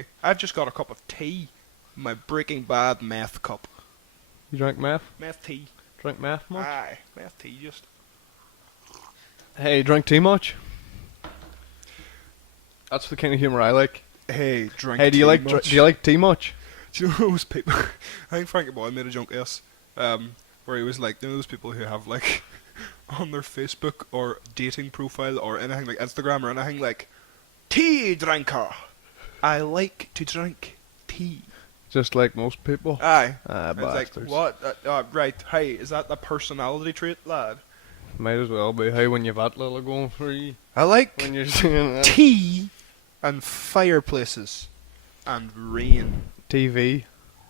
okay. I've just got a cup of tea. My Breaking Bad meth cup. You drank meth? Meth tea. Drink meth much? Aye, meth tea just. Hey, you drink tea much? That's the kind of humour I like. Hey, drink Hey, do you like much? do you like tea much? Do you know those people? I think Frankie Boy made a joke yes, where he was like, you know those people who have like on their Facebook or dating profile or anything like Instagram or anything like, tea drinker. I like to drink tea. Just like most people. Aye. Ah, And it's like, bastards. what? Right. Hey, is that a personality trait, lad? Might as well be. Hey, when you've that little going for you. I like When you're saying that. tea and fireplaces and rain TV.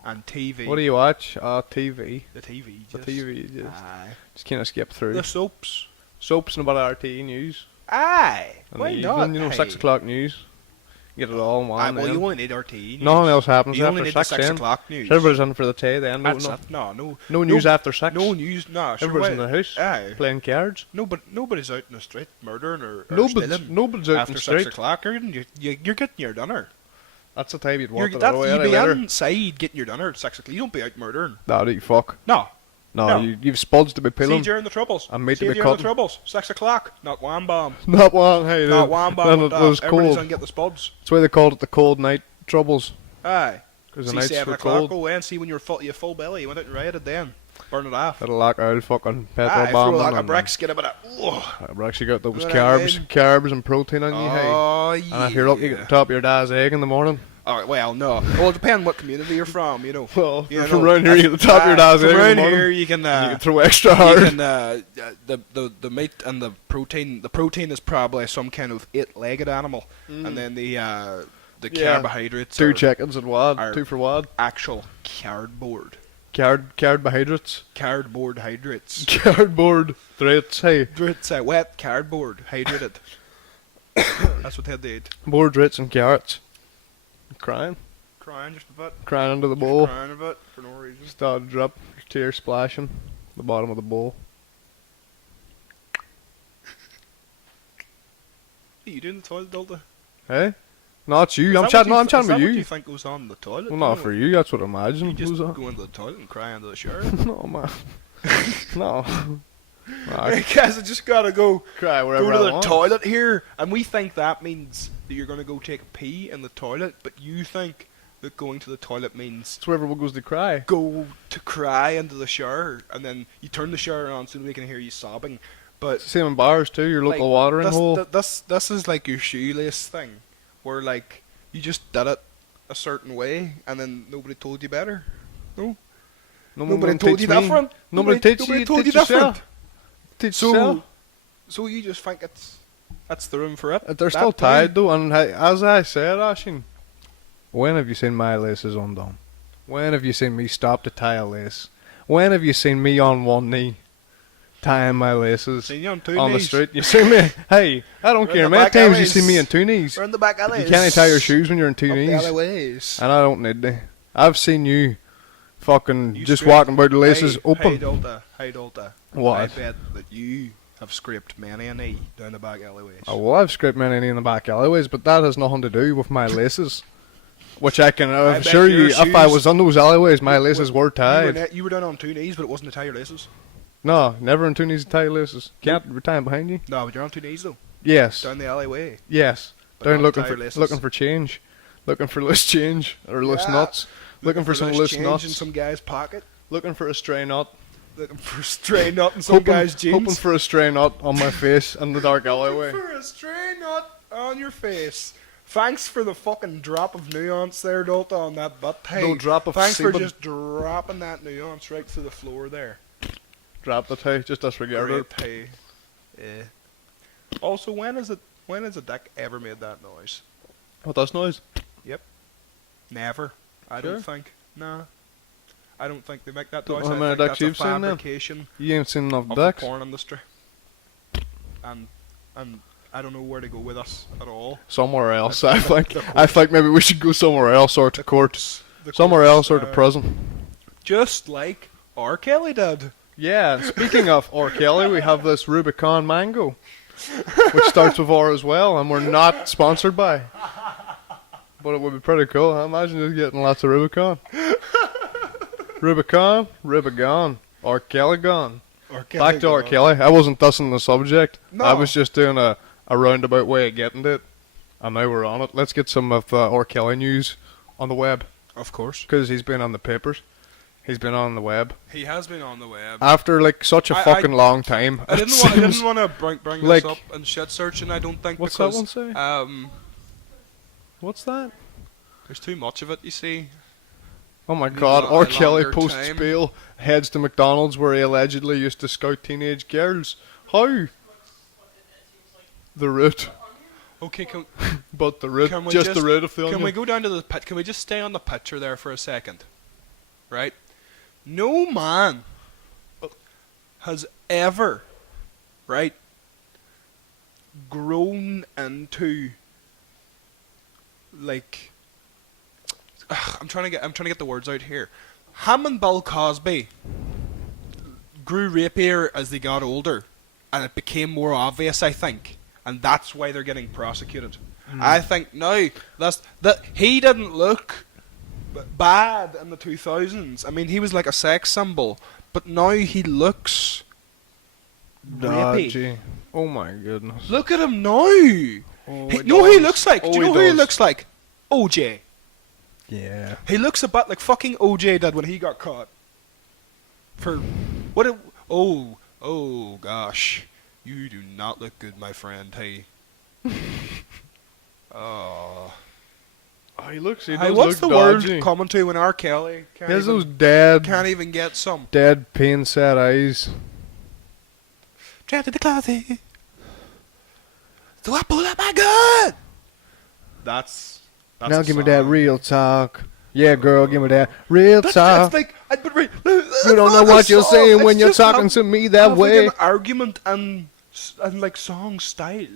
and TV. What do you watch? TV. The TV. The Just. TV. Aye. Just kind of skip through. The soaps. Soaps and about RT news. Aye. And Why the not? evening, you know, Hey. 6 o'clock news. You get it all in one. Aye, well, then. you only need RT news. Nothing else happens You after only need 6 the 6 then. o'clock news. So everybody's in for the tea then. That's it. No news after 6. No news. No, sure. Everybody's why- in the house Aye. playing cards. Nobody's out in the street murdering or Nobody's stealing out after in the 6 street. o'clock. You're getting your dinner. That's the time you'd You're, walk it that, away you'd be later. inside getting your dinner at 6 o'clock. You don't be out murdering. No, you fuck. No. No, No. you've spuds to be See peeling. during the troubles. And meat to See be during the cutting. troubles. 6 o'clock. Not one bomb. Not one, hey. Not one bomb. Then with it that. was Everybody's cold. on get the spuds. That's why they called it the cold night troubles. Aye. Because the See nights 7 were o'clock. cold. Go away and see when you're full, you full belly. You went out and rioted then. Burn it off. That'll lock out fucking petrol Aye, bomb. throw like a bricks, get a bit of. Ugh. I've actually got those You know what I carbs and protein on you, hey. Oh, yeah. And if you're lucky, you get the top of your dad's egg in the morning. Alright, well, no. Well, it depends what community you're from, you know. Well, You from know, around here, you get the top of your dad's egg from in the around morning. here, you can, you can throw extra you hard. can, the meat and the protein. The protein is probably some kind of 8-legged animal, and then the Yeah. carbohydrates Two are chickens and wad. are- 2 for wad. actual cardboard. Carbohydrates. Cardboard hydrates. Cardboard threats, hey. Hydrates, wet cardboard, hydrated. That's what they eat. Board rates and carrots. Crying. Crying just a bit. Crying under the bowl. Crying a bit for no reason. Started to drop. Tears splashing. The bottom of the bowl. Are you doing the toilet, Delta? Hey? Not you. Is I'm that chatting. what I'm chatting is that with what you. you think goes on in the toilet? Well, not for you. That's what I You imagine. just Who's that? go into the toilet and cry into the shower. No, man. No. I Hey guys, I just gotta go cry wherever to I the want. toilet here, and we think that means that you're gonna go take a pee in the toilet, but you think that going to the toilet means That's where everyone goes to cry. go to cry into the shower, and then you turn the shower on so we can hear you sobbing. But Same in bars too. Your local watering hole. This is like your shoelace thing, where like you just did it a certain way, and then nobody told you better. No, nobody told you different. Nobody teach you. told you Teach yourself. different. Teach So, yourself. so you just think that's the room for it. They're still That way. tied though, and hey, as I said, Ashin, when have you seen my laces undone? When have you seen me stop to tie a lace? When have you seen me on one knee tying my laces Seen you on two on the knees. street? You see me? Hey, I don't We're in care. the Many back times you alleys. see me on 2 knees. We're in the back alleys. You can't tie your shoes when you're on 2 Up the knees, alleyways. and I don't need to. I've seen you fucking You just scraped- walking about the laces Hey open. Delta. What? I bet that you have scraped many a knee down the back alleyways. Oh, well, I've scraped many in the back alleyways, but that has nothing to do with my laces. Which I can I bet assure you, your if I shoes- was on those alleyways, my laces were tied. You were down on 2 knees, but it wasn't to tie your laces. No, never on 2 knees to tie your laces. Can't retie behind you. No, but you're on 2 knees though. Yes, Down the alleyway. yes. But Down not looking tie for your laces. looking for change, looking for loose change or loose Yeah. nuts, looking for some loose change in nuts, some guy's pocket. looking for a stray nut, Looking for a stray nut in some guy's jeans. hoping for a stray nut on my face in the dark alleyway. For a stray nut on your face. Thanks for the fucking drop of nuance there, Delta, on that butt. Hey, No drop of thanks for sebum. just dropping that nuance right through the floor there. Drop the tie, just disregard it. Great, hey. Yeah. Also, when has a dick ever made that noise? What this noise? Never. I Sure? don't think. Nah. I don't think they make that Don't noise. know how I many think dicks that's a you've seen then? fabrication You ain't seen enough of the dicks. porn industry. And I don't know where to go with us at all. Somewhere else. The- I the- think. the I think maybe we should go somewhere else or to court. The Somewhere courts, else or to prison. Just like R. Kelly did. Yeah. Speaking of R. Kelly, we have this Rubicon Mango, which starts with R as well, and we're not sponsored by. But it would be pretty cool. I imagine just getting lots of Rubicon. Rubicon. R. Kelly gone. Back to R. Kelly. I wasn't dissing the subject. No. I was just doing a roundabout way of getting to it. And now we're on it. Let's get some of R. Kelly news on the web. Of course. Because he's been on the papers. He's been on the web. He has been on the web. After, like, such a fucking long time. I didn't want to bring like, this up and shit searching, I don't think, what's because... that one say? What's that? There's too much of it, you see. Oh my Needs god, a R. Kelly longer posts time. bail, heads to McDonald's where he allegedly used to scout teenage girls. How? The root. Okay, But the root, can we just the root of the onion. Can we go down to the pit? Can we just stay on the picture there for a second? Right? No man has ever, right, grown into, like, I'm trying to get the words out here. Ham and Bill Cosby grew rapier as they got older, and it became more obvious, I think, and that's why they're getting prosecuted. I think now that he didn't look bad in the 2000s. I mean, he was like a sex symbol, but now he looks rapey. Dodgy. Oh my goodness. Look at him now. Oh, He looks like? Do you know who he looks like? OJ. Yeah. He looks a bit like fucking OJ did when he got caught. For what? Oh gosh, you do not look good, my friend. Hey. Oh. He looks. He Hey, does what's the look dodgy. word coming to when R. Kelly He has those can't even get some? dead, pain-sad eyes. Trapped in the closet. So I pull out my gun. That's Now a give me that song. real talk. Yeah, girl, give me that real talk. It's like You don't know what you're saying when you're talking to me that way. An argument and like song style.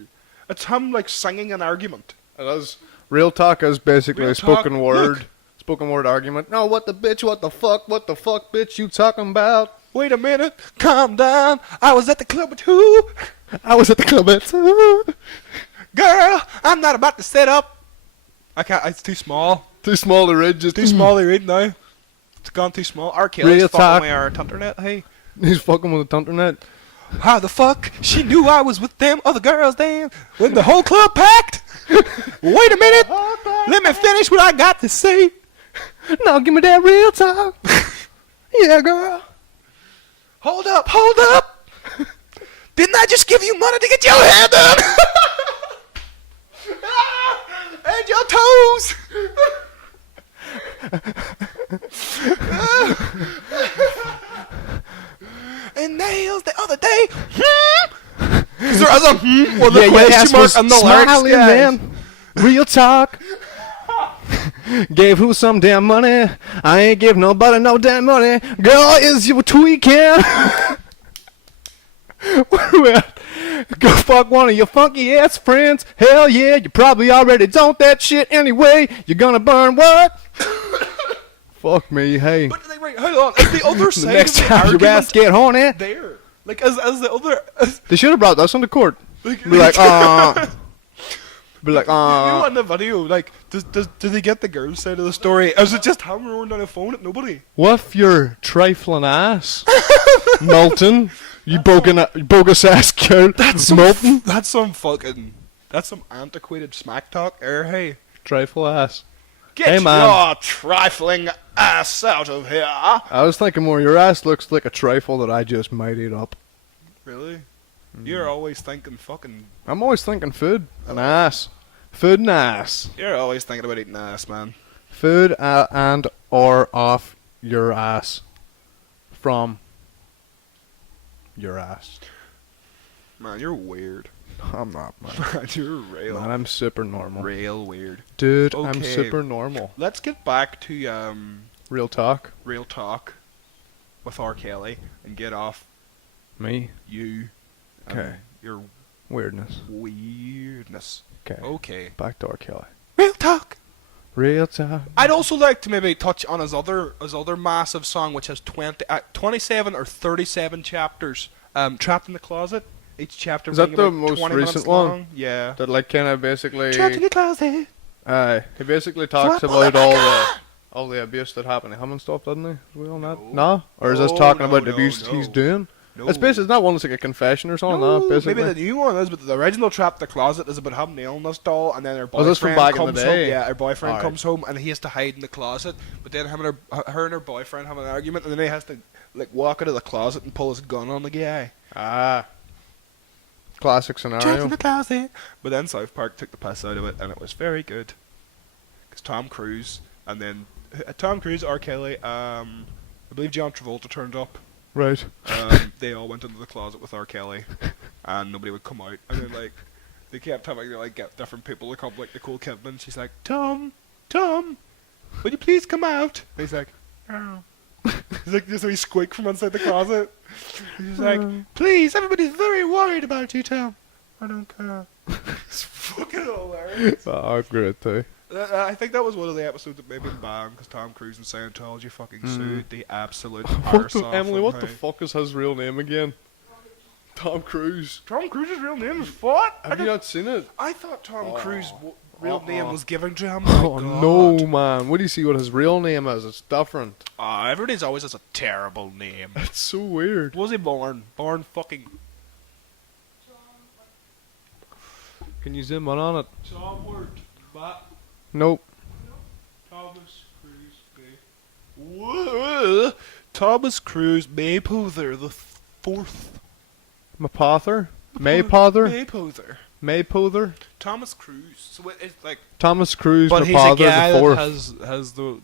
It's him like singing an argument. It is. Real talk is basically Real a spoken talk, word. look. Spoken word argument. No, what the bitch, what the fuck, bitch, you talking about? Wait a minute, calm down. I was at the club with who? I was at the club at Girl, I'm not about to set up. I can't. It's too small. Too small to read, just Too small to read now. It's gone too small. R. Kelly's Real fucking talk. with our internet. Hey, He's fucking with the internet. how the fuck she knew I was with them other girls? Damn, when the whole club packed. Wait a minute. Let me finish what I got to say. Now give me that real talk. Yeah, girl. Hold up, hold up. Didn't I just give you money to get your hair done? And your toes. And nails the other day. Because there is a with a question mark and the lyrics, smiling, guys. man. Real talk. Gave who some damn money? I ain't give nobody no damn money. Girl, is you tweaking? Where we at? Go fuck one of your funky ass friends. Hell yeah, you probably already don't that shit anyway. You're gonna burn what? Fuck me, hey. But wait, hold on. Is the other The side next of the time your ass argument get horny, there? Like, as the other... they should have brought us into court. like, Be like, Be like, you know, in the video, like, does he get the girl's side of the story? Is it just him roaring down a phone at nobody? what if your trifling ass, Milton? You bogus ass girl, Milton. That's some antiquated smack talk. Hey, Trifle ass. get Hey, man. your trifling ass out of here. I was thinking more. Your ass looks like a trifle that I just might eat up. Really? You're always thinking fucking... I'm always thinking food and ass. Food and ass. You're always thinking about eating ass, man. Food and or off your ass. From your ass. Man, you're weird. I'm not, man. Man, you're real. Man, I'm super normal. Real weird. Dude, I'm Okay. super normal. Let's get back to Real talk. real talk with R. Kelly and get off Me. you. and Okay. Your Weirdness. weirdness. Okay. Okay. Back to R. Kelly. Real talk. Real talk. I'd also like to maybe touch on his other massive song, which has 27 or 37 chapters. Trapped in the Closet. Each chapter Is that being the about most 20 recent minutes one? long. Yeah. That like kind of basically Trapped in the closet. Aye. He basically talks Flip about the all the abuse that happened to him and stuff, doesn't he? Is we on that? No. No? Or is this No, talking no, about the no, abuse no. he's doing? No. It's basically, it's not one that's like a confession or something, no, basically. maybe the new one is, but the original Trap the Closet is about having the illness doll, and then her Was this from boyfriend back in the comes day? home. Yeah, her boyfriend Alright. comes home, and he has to hide in the closet. But then her and her boyfriend have an argument, and then he has to like walk out of the closet and pull his gun on the guy. Ah. Classic Check in scenario. the closet. But then South Park took the piss out of it, and it was very good. Because Tom Cruise, and then Tom Cruise, R. Kelly, I believe John Travolta turned up. Right. They all went into the closet with R. Kelly, and nobody would come out. And then like they kept having to like get different people to come, like Nicole Kidman. She's like, Tom, would you please come out? And he's like, oh. He's like, just a wee squeak from inside the closet. He's like, please, everybody's very worried about you, Tom. I don't care. It's fucking hilarious. Oh, great too. I think that was one of the episodes that made me bang, because Tom Cruise and Scientology fucking sued the absolute What arse the, off Emily, him, what the hey. fuck is his real name again? Tom Cruise. Tom Cruise's real name is what? Have you not seen it? I thought Tom Oh. Cruise's real name Uh-uh. was given to him. Oh My God. no, man. What do you see what his real name is? It's different. Everybody's always has a terrible name. It's so weird. Was he born? Born fucking. Can you zoom in on it? Somewhere. Nope. Thomas Cruise May. Whoa! Thomas Cruise Maypother the fourth. Mapother? Maypother? Maypother. Maypother? Thomas Cruise. So it's like. Thomas Cruise But he's a Mapother guy the that fourth. has the.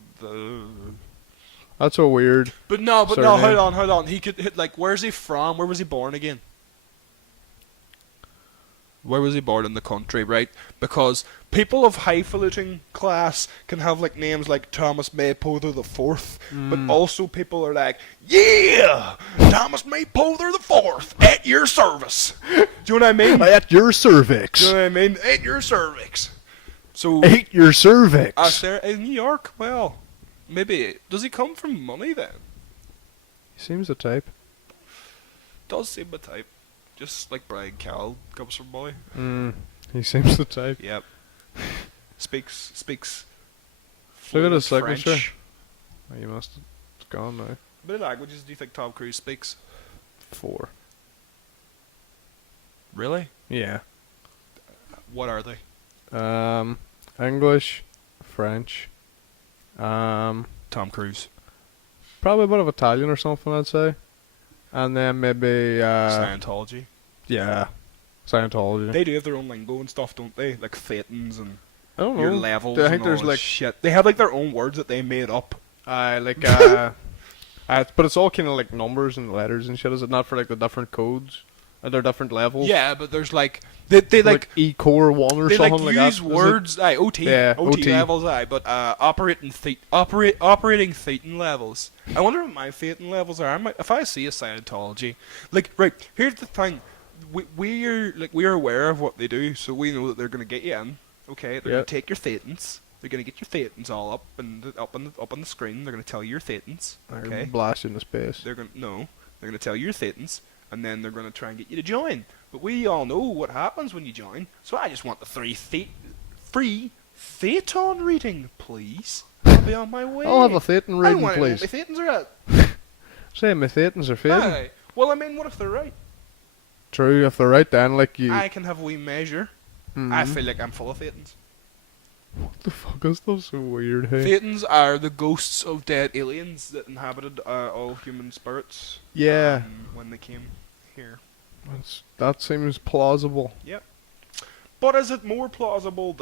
That's so weird. But no, Surname. hold on. He could hit like. Where's he from? Where was he born again? Where was he born in the country, right? Because people of highfalutin class can have like names like Thomas Maypother the Fourth, but also people are like, yeah, Thomas Maypother the Fourth at your service. Do you know what I mean? At your cervix. Do you know what I mean? At your cervix. So Ate your cervix. us there in New York, well, maybe does he come from money then? Seems the type. Does seem the type. Just like Brian Cal comes from money. He seems the type. Yep. Speaks. Look at his fluent signature. French. Oh, you must. It's gone now. How many languages do you think Tom Cruise speaks? 4. Really? Yeah. What are they? English, French. Tom Cruise. Probably a bit of Italian or something, I'd say. And then maybe Scientology. yeah, Scientology. They do have their own lingo and stuff, don't they? Like thetans and I don't know. your levels. I think and all there's this like shit. They have like their own words that they made up. but it's all kind of like numbers and letters and shit. Is it not for like the different codes? Are there different levels? Yeah, but there's like they like E core 1 or they something like like that. use is it? words. Aye, OT. Yeah, OT OT. levels. Aye, but operating thetan levels. I wonder what my thetan levels are. If I see a Scientology, like right here's the thing, we are aware of what they do, so we know that they're gonna get you in. Okay, they're Yeah. gonna take your thetans. They're gonna get your thetans all up on the screen. They're gonna tell you your thetans. They're Okay, blast into space. they're gonna tell you your thetans, and then they're gonna try and get you to join. But we all know what happens when you join, so I just want the free thetan reading, please. I'll be on my way. I'll have a thetan I reading, want to know what please. my thetans are at. Say my thetans are fading. Aye. Well, I mean, what if they're right? True, if they're right then, like you. I can have a wee measure. I feel like I'm full of thetans. What the fuck is that so weird, hey? Thetans are the ghosts of dead aliens that inhabited all human spirits. Yeah. When they came here. That seems plausible. Yep. But is it more plausible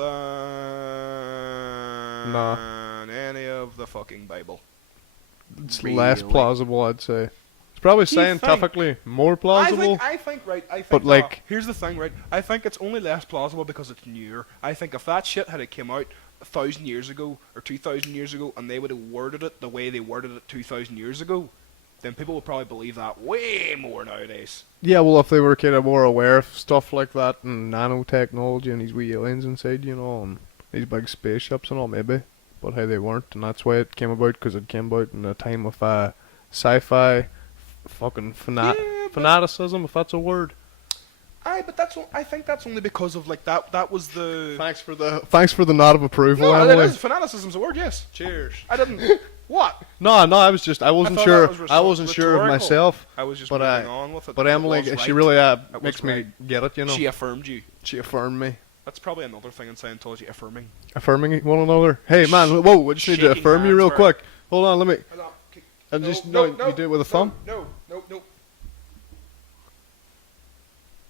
than any of the fucking Bible? It's less Really? plausible, I'd say. It's probably Do you think- scientifically more plausible. I think But, like- here's the thing, right? I think it's only less plausible because it's newer. I think if that shit had come out 1,000 years ago or 2,000 years ago, and they would have worded it the way they worded it 2,000 years ago, then people would probably believe that way more nowadays. Yeah, well, if they were kind of more aware of stuff like that and nanotechnology and these wee aliens inside, you know, and these big spaceships and all, maybe. But hey, they weren't, and that's why it came about, because it came about in a time of sci-fi fucking Yeah, but- fanaticism, if that's a word. Aye, but I think that's only because of like that was the. Thanks for the nod of approval. No, Emily. it is. Fanaticism's a word. Yes. Cheers. I didn't. What? No, I wasn't thought sure. that was I wasn't sure of rhetorical. myself. I was just But moving on with it. But It Emily, was she right. really It makes was me right. get it. You know, She affirmed you. she affirmed me. That's probably another thing in Scientology, affirming. Affirming one another. Hey man, whoa! We just need to Shaking affirm you hands real where- quick. Hold on, let me. Hold on. And just no, you do it with a thumb. No.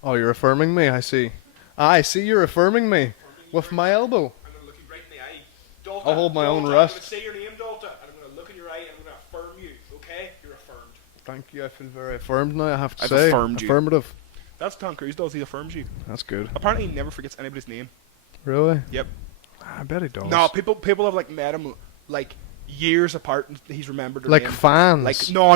Oh, you're affirming me. I see. I see you're affirming me with my elbow. I'm gonna look you right in the eye. Dalta, I'll hold my own Dalta, wrist. I'm gonna say your name, Dalta, and I'm gonna look in your eye and I'm gonna affirm you. Okay? You're affirmed. Thank you. I feel very affirmed now. I have to I've say, affirmed you. affirmative. That's Tom Cruise does. He affirms you. That's good. Apparently, he never forgets anybody's name. Really? Yep. I bet he does. No, people have like met him like years apart, and he's remembered their like name. fans. Like no.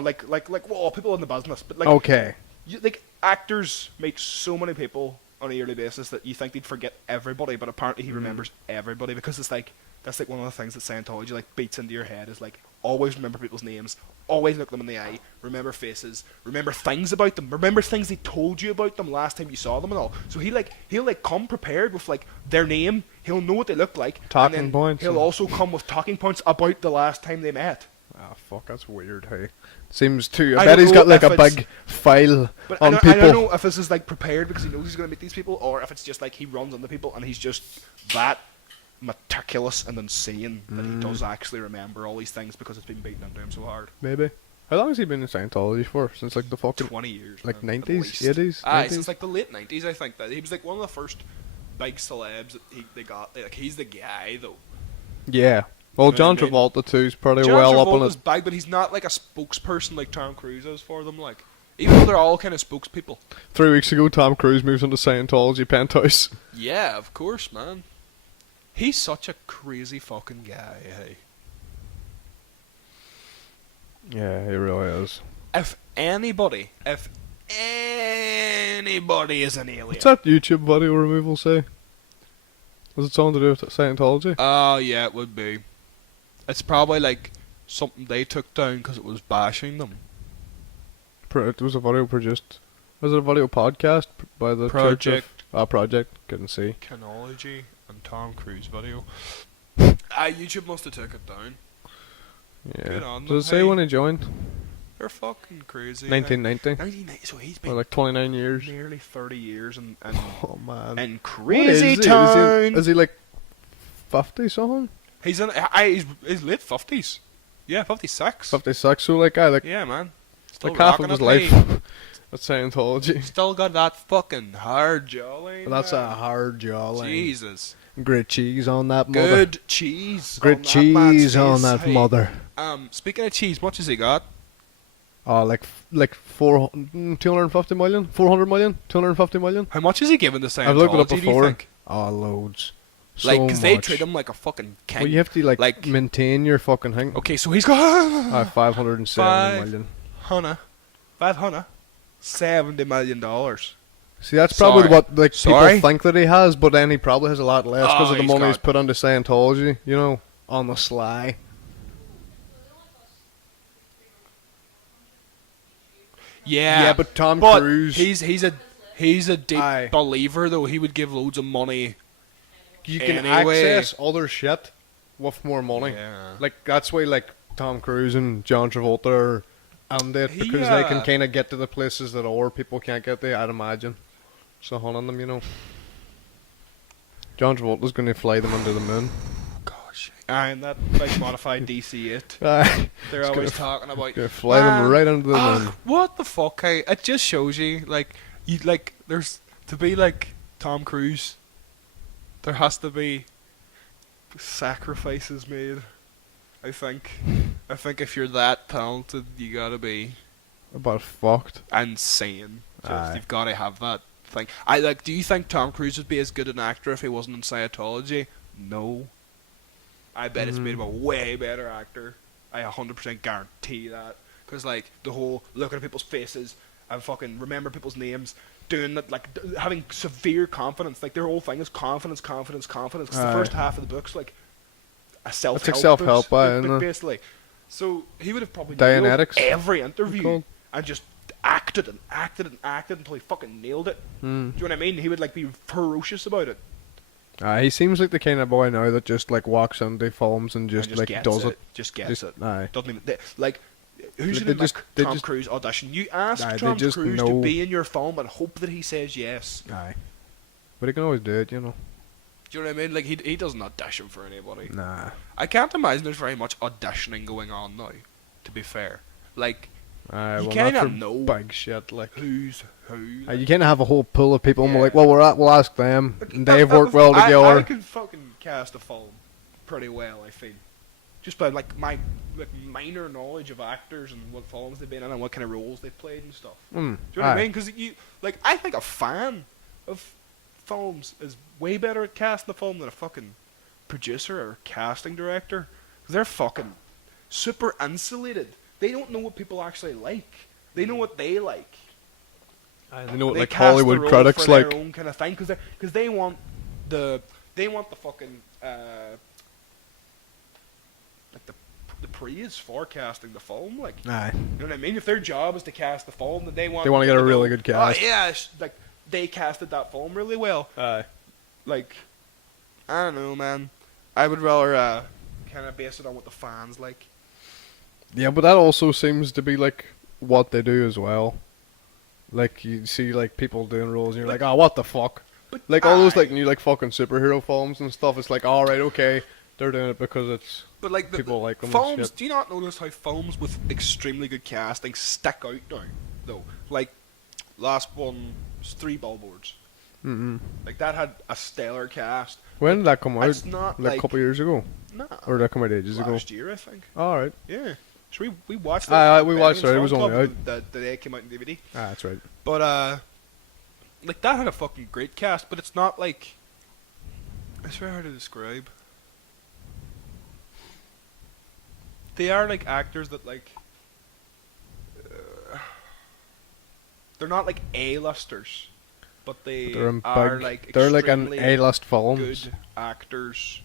Like well, people in the business, but like okay. like actors meet so many people on a yearly basis that you think they'd forget everybody, but apparently he remembers everybody because it's like that's like one of the things that Scientology like beats into your head is like always remember people's names, always look them in the eye, remember faces, remember things about them, remember things they told you about them last time you saw them and all. So he'll come prepared with like their name, he'll know what they look like, Talking and then points he'll and- also come with talking points about the last time they met. Ah, fuck, that's weird. Hey, seems too. I I bet don't he's know got like if a it's- big file But on I people. don't know if this is like prepared because he knows he's going to meet these people, or if it's just like he runs into people and he's just that meticulous and insane that he does actually remember all these things because it's been beaten into him so hard. Maybe. How long has he been in Scientology for? Since like the fucking 20 years. like man, at 90s, least. 80s, Aye, 90s? since like the late 90s, I think that he was like one of the first big celebs that they got. Like he's the guy though. Yeah. Well, You know John what I mean? Travolta too is pretty John well up on Travolta's it. big, but he's not like a spokesperson like Tom Cruise is for them. Like even though they're all kind of spokespeople. 3 weeks ago, Tom Cruise moves into Scientology penthouse. Yeah, of course, man. He's such a crazy fucking guy, hey. Yeah, he really is. If anybody is an alien. What's that YouTube video removal say? Was it something to do with Scientology? Oh, yeah, it would be. It's probably like something they took down because it was bashing them. It was a video produced. Was it a video podcast by the Project. Project. Couldn't see. Canology and Tom Cruise video. YouTube must have took it down. Yeah. Good on Does them, it say hey. when he joined? They're fucking crazy. 1990. 1990. So he's Or been like 29 years. nearly 30 years and Oh man. and What is crazy he? town. Is he like 50 something? He's in he's late 50s. Yeah, 56. 56. So like Yeah, man. Still like half of rocking his it, life hey. at Scientology. Still got that fucking hard jawline. That's a man. hard jawline. Jesus. Great cheese on that mother. Good cheese. Great on that man's cheese on face. that Hey, mother. Speaking of cheese, what has he got? Oh, like 250 million, 400 million, 250 million. How much is he given to Scientology? I've looked it up do you before. think? Oh, loads. Like, So because they much. treat him like a fucking king. Well, you have to like maintain your fucking thing. Okay, so he's got 570 million. 570 million dollars. See, that's probably Sorry. what like Sorry? people think that he has, but then he probably has a lot less because Oh, of the he's money he's got- put into Scientology. You know, on the sly. Yeah, but Tom but Cruise, he's a deep Aye. believer though. He would give loads of money. you can anyway. access other shit with more money. Yeah. Like that's why like Tom Cruise and John Travolta are on it He, because they can uh, kind of get to the places that other people can't get there. I'd imagine. So on them, you know. John Travolta's going to fly them under the moon. Gosh. And that big modified DC-8. Aye. They're He's always gonna talking about. Gonna fly them Man, right under the moon. What the fuck? Hey, it just shows you like there's to be like Tom Cruise. There has to be sacrifices made. I think if you're that talented, you gotta be About fucked. insane. Aye. You've gotta have that thing. Do you think Tom Cruise would be as good an actor if he wasn't in Scientology? No. I bet it's made him a way better actor. I 100% guarantee that. Because, like, the whole looking at people's faces and fucking remember people's names, doing that, like, having severe confidence. Like, their whole thing is confidence. Because the Aye. first half of the book's, like, a self-help It's like self-help, book, aye, isn't it? basically. So, he would have probably Dianetics, nailed every called. interview and just acted and acted and acted until he fucking nailed it. Do you know what I mean? He would like be ferocious about it. He seems like the kind of boy now that just like walks into films and just like gets does it. Just gets it. Aye. Doesn't even like. Who's Like, gonna they just- make they Tom just- Cruise audition? You ask Aye, they Tom just Cruise to know. be in your film and hope that he says yes. Aye. But he can always do it, you know. Do you know what I mean? Like he doesn't audition for anybody. Nah. I can't imagine there's very much auditioning going on now. To be fair, like Aye, you well, kind not of for know big shit like. who's who. You can't have a whole pool of people and we're Yeah. like, well, we'll ask them. And they've That worked was- well I together. can fucking cast a film pretty well. I feel just by like my like minor knowledge of actors and what films they've been in and what kind of roles they've played and stuff. Do you know what I mean? Because I think a fan of films is way better at casting a film than a fucking producer or casting director. 'Cause they're fucking super insulated. They don't know what people actually like. They know what they like. They know what They like cast the Hollywood role critics for like. their own kind of thing because they want the fucking like the praise for casting the film. Like Aye. you know what I mean? If their job is to cast the film, then they want They wanna people get a really go, good cast. Oh yeah, like they casted that film really well. Aye. Like I don't know, man. I would rather kind of base it on what the fans like. Yeah, but that also seems to be like what they do as well. Like you see like people doing roles and you're like, oh, what the fuck? But Like all those aye. like new like fucking superhero films and stuff. It's like, all right, okay, they're doing it because it's But like people like them and films, shit. do you not notice how films with extremely good casting stick out now? Though, like last one was Three Billboards. Mm-mm. Like that had a stellar cast. When did that come out? It's not Like like a couple years ago, nah, or did that come out ages ago? last year I think. All right. Yeah, so we watched it. Aye, at we watched Birmingham it, it was Film only Club the day it came out in DVD. Ah, that's right. But like that had a fucking great cast, but it's not like it's very hard to describe. They are like actors that like they're not like A-listers, but they They're in are big. like They're like an extremely A-list films. good actors.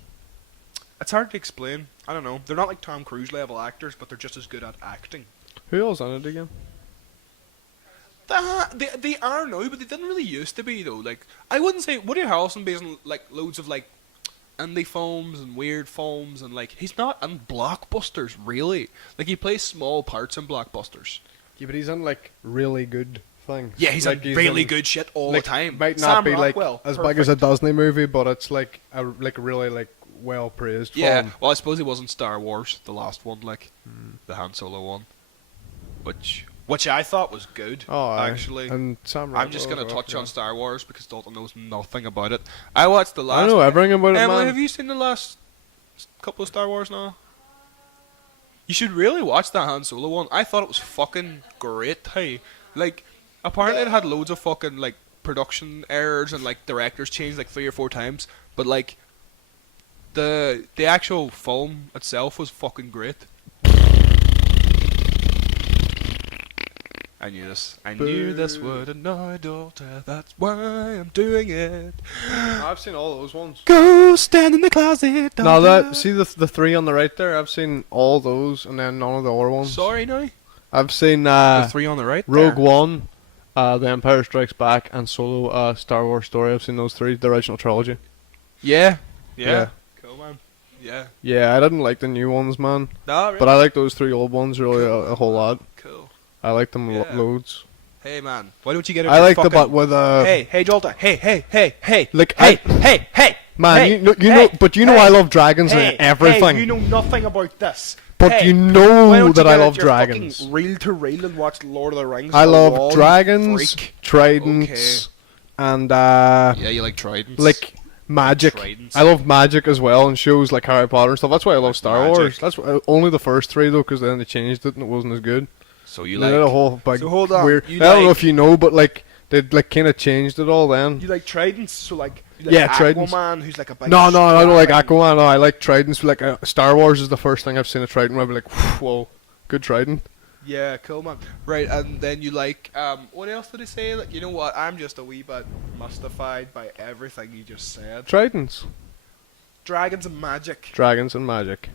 It's hard to explain. I don't know. They're not like Tom Cruise level actors, but they're just as good at acting. Who else on it again? They are now, but they didn't really used to be though. Like I wouldn't say Woody Harrelson based on like loads of like indie films and weird films and like he's not in blockbusters really. Like he plays small parts in blockbusters. Yeah, but he's in like really good things. Yeah, he's like, in really good shit all like, the time. Might not Sam be Rockwell, like as big as a Disney movie, but it's like a really like well praised yeah. film. Well, I suppose he was in Star Wars, the last one, like the Han Solo one, which I thought was good. Oh, aye. actually. And Sam I'm just Rockwell gonna as well, touch yeah. on Star Wars because Dalton knows nothing about it. I watched the last. I know everything about it, Emily, man. have you seen the last couple of Star Wars now? You should really watch that Han Solo one. I thought it was fucking great. Hey, like apparently it had loads of fucking like production errors and like directors changed like 3 or 4 times, but like the actual film itself was fucking great. I knew this. I knew this would annoy Dalton. That's why I'm doing it. I've seen all those ones. Go stand in the closet. No, that see the 3 on the right there. I've seen all those, and then none of the other ones. Sorry, now. I've seen The 3 on the right. Rogue there. One, The Empire Strikes Back, and Solo, Star Wars Story. I've seen those 3, the original trilogy. Yeah. Yeah. Cool, man. Yeah. Yeah, I didn't like the new ones, man, Nah, really? but I like those 3 old ones really a whole lot. Cool. I like them Yeah. loads. Hey, man. Why don't you get it? I like the butt with Hey, Jolta. Hey. Like, Hey. man, hey, you know, hey, but you know hey, I love dragons Hey, and everything. Hey, you know nothing about this. But Hey, you why know don't that you I get love at your dragons. fucking reel to reel and watch Lord of the Rings. I for a love while, you dragons, freak. tridents, and Yeah, you like tridents. like magic. Tridents. I love magic as well, and shows like Harry Potter and stuff. That's why I love Star Magic. Wars. That's only the first 3 though, because then they changed it and it wasn't as good. So you They did a like whole big So hold on, weird. you I don't know like- if you know, but like they like kind of changed it all then. you like tridents. So like you like Yeah, tridents. Aquaman, who's like a big No, I don't like strong- Aquaman. No, I like tridents. Like Star Wars is the first thing I've seen a trident where I'd be like, whoa, good trident. Yeah, cool, man. Right, and then you like what else did he say? Like, you know what? I'm just a wee bit mystified by everything you just said. Tridents, Dragons and magic. dragons, and magic.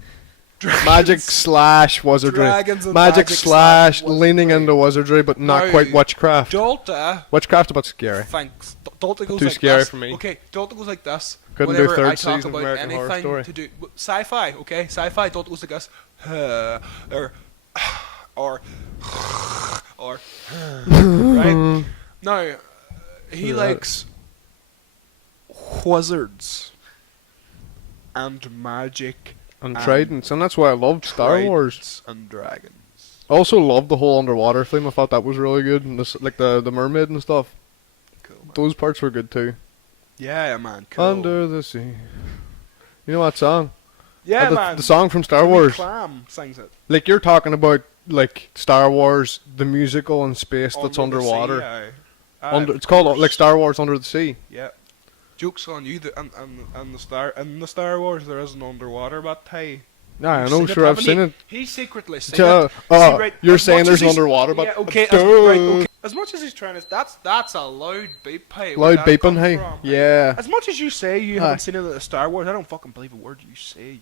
Magic slash wizardry. Dragons and Magic slash leaning wizardry. into wizardry, but not Now, quite witchcraft. Dualta. Witchcraft's a bit scary. Thanks. Dualta goes Too like scary this. for me. Okay, Dualta goes like this. Couldn't do Whenever third I talk season of about American Horror anything Story. to do sci-fi, okay, sci-fi. Dualta goes like this, or right. Now he Right. likes wizards and magic And tridents, and that's why I loved Star Wars. tridents and dragons. Also loved the whole underwater theme. I thought that was really good, and like the mermaid and stuff. Cool, man. Those parts were good too. Yeah, man. Cool. Under the sea. You know that song? Yeah, the, man. the song from Star Jimmy Wars. Clam sings it. Like you're talking about like Star Wars, the musical in space that's Under the sea, underwater. aye. Under, Of it's called course. like Star Wars Under the Sea. Yeah. Jokes on you. And the Star Wars there is an underwater, but hey. Nah, I you've know, seen sure, I've haven't seen you? it. He secretly seen Duh. it. Oh, See, right, you're as saying much there's as an he's- underwater, but yeah, okay, duh. right, okay. As much as he's trying to, that's a loud beep. Hey, where Loud that beeping, come hey. from, Yeah. As much as you say you Aye. haven't seen it at Star Wars, I don't fucking believe a word you say.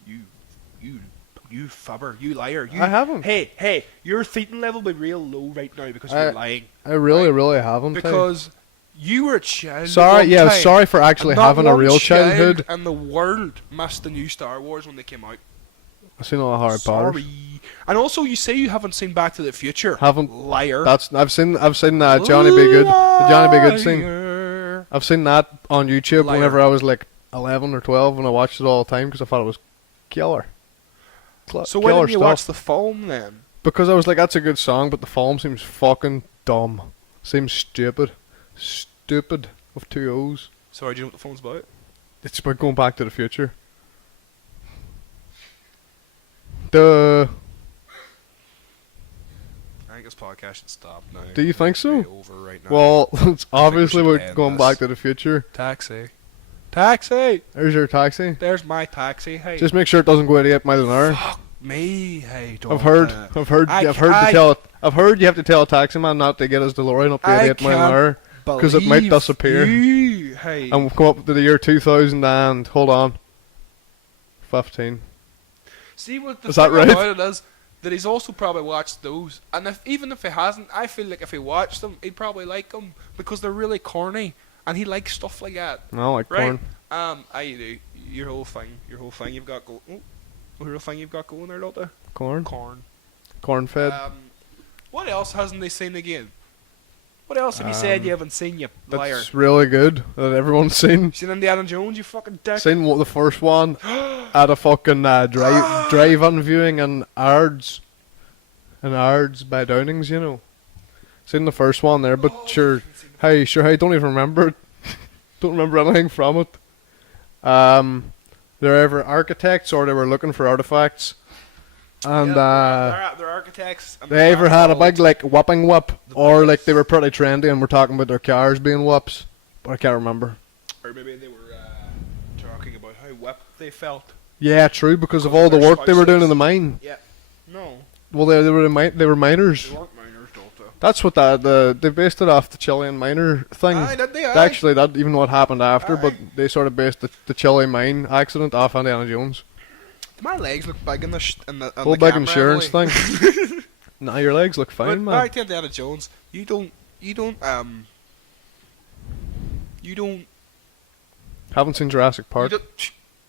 You fubber, you liar. You, I haven't. Hey, your thetan level will be real low right now because I- you're lying. I really, Right. really haven't. hey. Because you were a child. at Sorry, one yeah, time, sorry for actually and not having a one real child childhood. in the world missed the new Star Wars when they came out. I've seen all the Harry Potters. Sorry. And also, you say you haven't seen Back to the Future. Haven't. Liar. I've seen Johnny Be Good, the Johnny Be Good scene. Liar. I've seen that on YouTube Liar. whenever I was like 11 or 12, and I watched it all the time because I thought it was killer. So why Killer didn't you stuff. watch the film then? Because I was like, that's a good song, but the film seems fucking dumb. Seems stupid. Stupid with two O's. Sorry, do you know what the film's about? It's about going back to the future. Duh. I think this podcast should stop now. Do you think so? It's over right now. Well, it's obviously should about end going this. back to the future. Taxi. Taxi! There's your taxi. There's my taxi. Hey. Just make sure it doesn't go at 8 miles an hour. Fuck me. Hey, don't. I've heard you have to tell a taxi man not to get his DeLorean up to I 8 mile an hour, 'cause it might believe disappear. you. Hey. and we'll come up to the year 2000 and hold on, 15. See what the Is thing that right? about it is that he's also probably watched those, and even if he hasn't, I feel like if he watched them, he'd probably like them because they're really corny, and he likes stuff like that. I like Right? corn. I do. Your whole thing you've got going. Your whole thing you've got going there, Lotta. Corn. Corn. Corn fed. What else hasn't they seen again? What else have you said you haven't seen, you liar? That's really good that everyone's seen. Seen Indiana Jones, you fucking dick? Seen the first one at a fucking drive-in viewing in Ards. In Ards by Downings, you know. Seen the first one there, but sure, hey, don't even remember it. Don't remember anything from it. They're either architects or they were looking for artifacts. And they're architects. And they they're either had a big architects. like whopping whip, The or biggest. like they were pretty trendy and we're talking about their cars being whips. But I can't remember. Or maybe they were talking about how whipped they felt. Yeah, true, because of Because all the their work they were doing spouses. in the mine. Yeah. No. Well, they were miners. They weren't miners, Delta. That's what they based it off the Chilean miner thing. Aye, did they? Aye. Actually, that even what happened after, but Aye. they sort of based the Chile mine accident off Indiana Jones. My legs look big in the Whole the big camera, insurance Emily. thing. Nah, your legs look But fine, man. back to Indiana Jones, you don't Haven't seen Jurassic Park.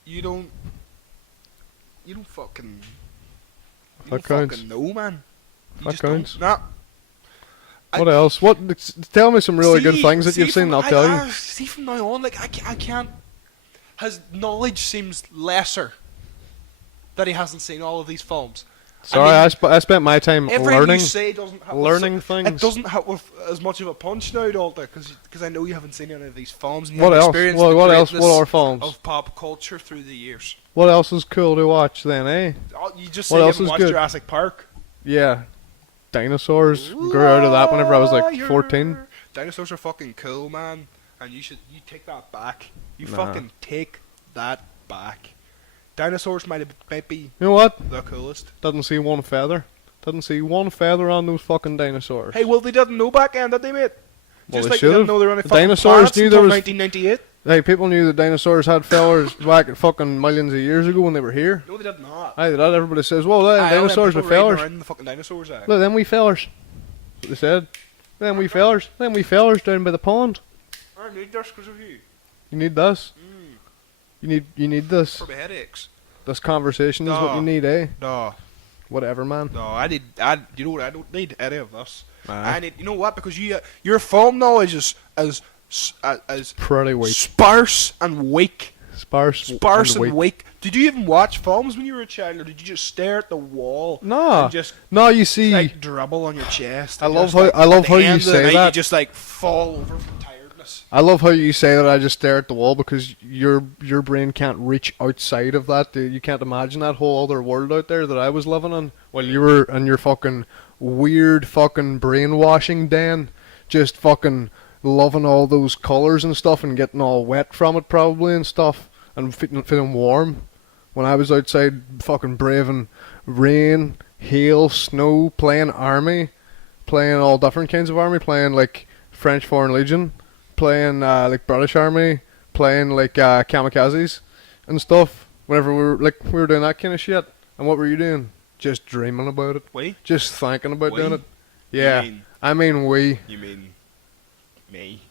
you don't fucking That you don't counts. fucking know, man. You That just counts. don't. Nah. What else? Tell me some really good things that you've seen, and I'll tell you. See from now on, like I can't. His knowledge seems lesser that he hasn't seen all of these films. Sorry, I mean, I spent my time everything learning. you say doesn't have learning It things. doesn't have with as much of a punch now, Dalton, because I know you haven't seen any of these films. And you What haven't else? experienced What the else? What greatness are films? of pop culture through the years. What else is cool to watch then, eh? You just What said you else haven't is watched good? Jurassic Park. Yeah. Dinosaurs. Grew out of that whenever I was like 14. Dinosaurs are fucking cool, man, and you take that back. You Nah. fucking take that back. Dinosaurs might be You know what? the coolest. Didn't see one feather. Didn't see one feather on those fucking dinosaurs. Hey, well they didn't know back then, did they, mate? Well, Just they like they should've. didn't know they were on a The fucking dinosaurs planets knew until there was- 1998. Hey, people knew that dinosaurs had fellers back at fucking millions of years ago when they were here. No, they did not. Aye, that everybody says, well, dinosaurs with were riding fellers. around the fucking dinosaurs, aye. Look, them wee fellers. That's what they said. Them wee fellers down by the pond. I need this because of you. You need this. You need this. For my headaches. This conversation is what you need, eh? No. Whatever, man. No, you know what, I don't need any of this. Aye. I need, you know what, because your film knowledge is Pretty weak. sparse and weak. Sparse And weak. Did you even watch films when you were a child, or did you just stare at the wall? No. And just No, you see, like dribble on your chest? I and love just, how- like, I love at the how you end of the say night, that. You just like fall over from tiredness. I love how you say that I just stare at the wall because your brain can't reach outside of that. You can't imagine that whole other world out there that I was living in while you were in your fucking weird fucking brainwashing den, just fucking loving all those colours and stuff and getting all wet from it probably and stuff and feeling warm. When I was outside fucking braving rain, hail, snow, playing army, playing all different kinds of army, playing like French Foreign Legion, playing like British Army, playing like kamikazes and stuff. Whenever we were doing that kind of shit. And what were you doing? Just dreaming about it. We? Just thinking about We? doing it. Yeah. You mean, I mean we. you mean me?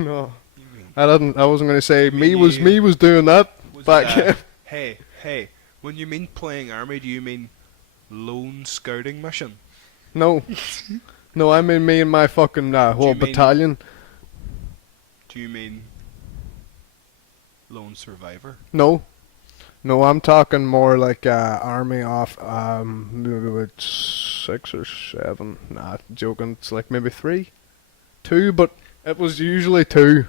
No. You mean I wasn't gonna say mean me was doing that was back that- then. Hey, when you mean playing army, do you mean lone scouting mission? No. No, I mean me and my fucking whole you mean- battalion. Do you mean lone survivor? No. No, I'm talking more like army off maybe about 6 or 7. Nah, joking. It's like maybe 3. 2, but it was usually 2.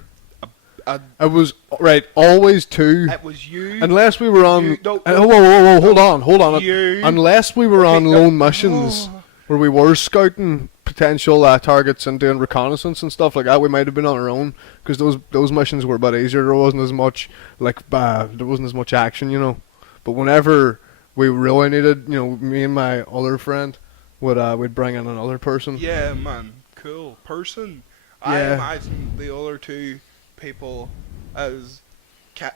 It was right, always 2. It was you. Unless we were on. No, whoa, hold on. You. Unless we were Okay, on lone missions where we were scouting potential targets and doing reconnaissance and stuff like that, we might have been on our own because those missions were a bit easier. There wasn't as much there wasn't as much action, you know. But whenever we really needed, you know, me and my other friend we'd bring in another person. Yeah, man. Cool person. I Yeah. imagine the other 2 people as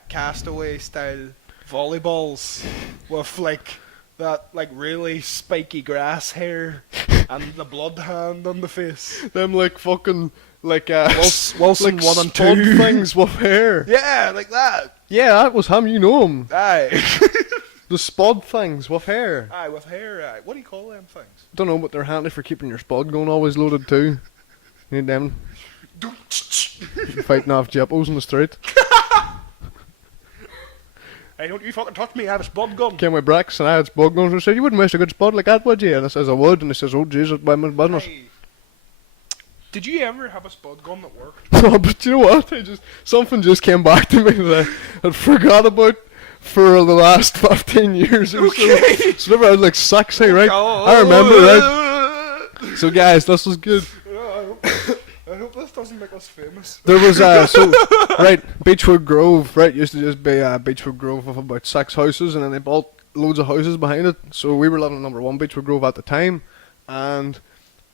castaway style volleyballs with like that like really spiky grass hair and the blood hand on the face. Them like fucking like Wilson like 1 and spud 2 things with hair. Yeah, like that. Yeah, that was him. You know him. Aye. The spud things with hair. Aye, with hair. Aye. What do you call them things? Don't know, but they're handy for keeping your spud going always loaded too. You need them fighting off jippos in the street. Hey, don't you fucking touch me! I have a spud gun. Came with bricks and I had spud guns and I said, you wouldn't miss a good spud like that, would you? And I says, I would. And he says, oh Jesus, by my business. Hey, did you ever have a spud gun that worked? No, but you know what? Something just came back to me that I had forgot about for the last 15 years or Okay. so. So whenever I was like 6, hey, right? Oh, I remember, right? So guys, this was good. I hope this doesn't make us famous. There was right, Beechwood Grove, right, used to just be Beechwood Grove of about 6 houses, and then they built loads of houses behind it. So we were living in number 1 Beechwood Grove at the time, and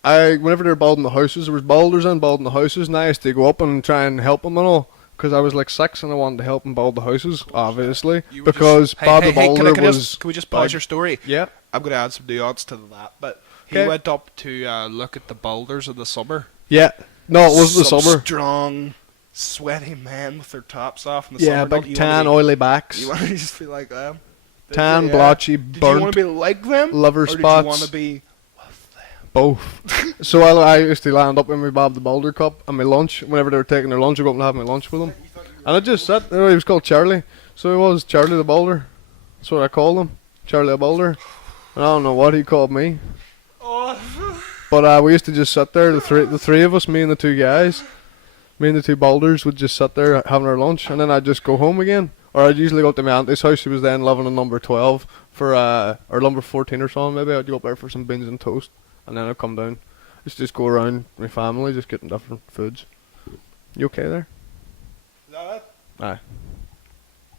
whenever they were building the houses, there was builders in building the houses, and I used to go up and try and help them and all, because I was like 6 and I wanted to help them build the houses, obviously, because Bob the Builder was. Can we just pause your story? Yeah. I'm going to add some nuance to that, but he 'Kay. went up to look at the boulders in the summer. Yeah. No, it was the Some summer. strong, sweaty men with their tops off in the Yeah, summer. Don't big you tan, wanna oily backs. be, you want to just be like them? Did Tan, you, blotchy, Did you burnt, want to be like them? liver or did spots. you want to be with them? Both. So I used to land up in my Bob the Builder cup and my lunch. Whenever they were taking their lunch, I'd go up and have my lunch with them. And I just sat there. He was called Charlie. So he was Charlie the Builder. That's what I called him. Charlie the Builder. And I don't know what he called me. Oh. But we used to just sit there, the three of us, me and the 2 guys. Me and the 2 boulders would just sit there having our lunch, and then I'd just go home again. Or I'd usually go up to my auntie's house. She was then living in number 12 or number 14 or something. Maybe I'd go up there for some beans and toast, and then I'd come down. Just go around my family, just getting different foods. You okay there? Is that it? Aye.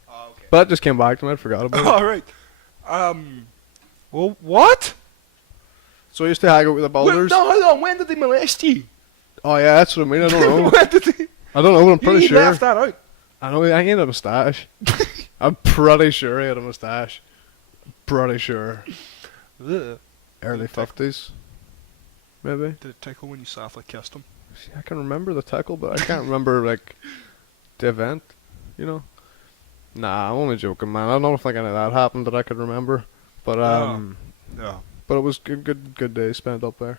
Oh, okay. But that just came back to me. I forgot about it. All right. Well, what? So I used to hang out with the boulders. No, hold on. When did they molest you? Oh yeah, that's what I mean. I don't know. When did they? I don't know, but I'm pretty You sure. left that out. I know he had a moustache. I'm pretty sure he had a moustache. Pretty sure. Ugh. Early 50s. Maybe. Did it tickle when you softly kissed him? See, I can remember the tickle, but I can't remember, like, the event, you know? Nah, I'm only joking, man. I don't think any of that happened that I could remember. But, Yeah. but it was good day spent up there.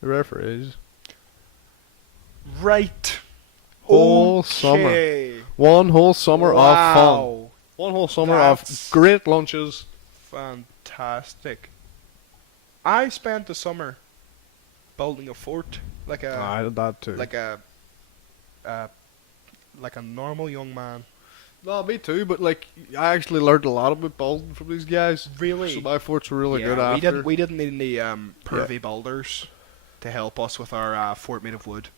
Rare for ages. Right. Whole Okay. summer. One whole summer of fun. Wow. One whole summer That's of great lunches. Fantastic. I spent the summer building a fort, like I did that too. like a, like a normal young man. No, me too, but like I actually learned a lot about building from these guys. Really? So my forts were really Yeah, good after. we didn't need any pervy builders to help us with our fort made of wood.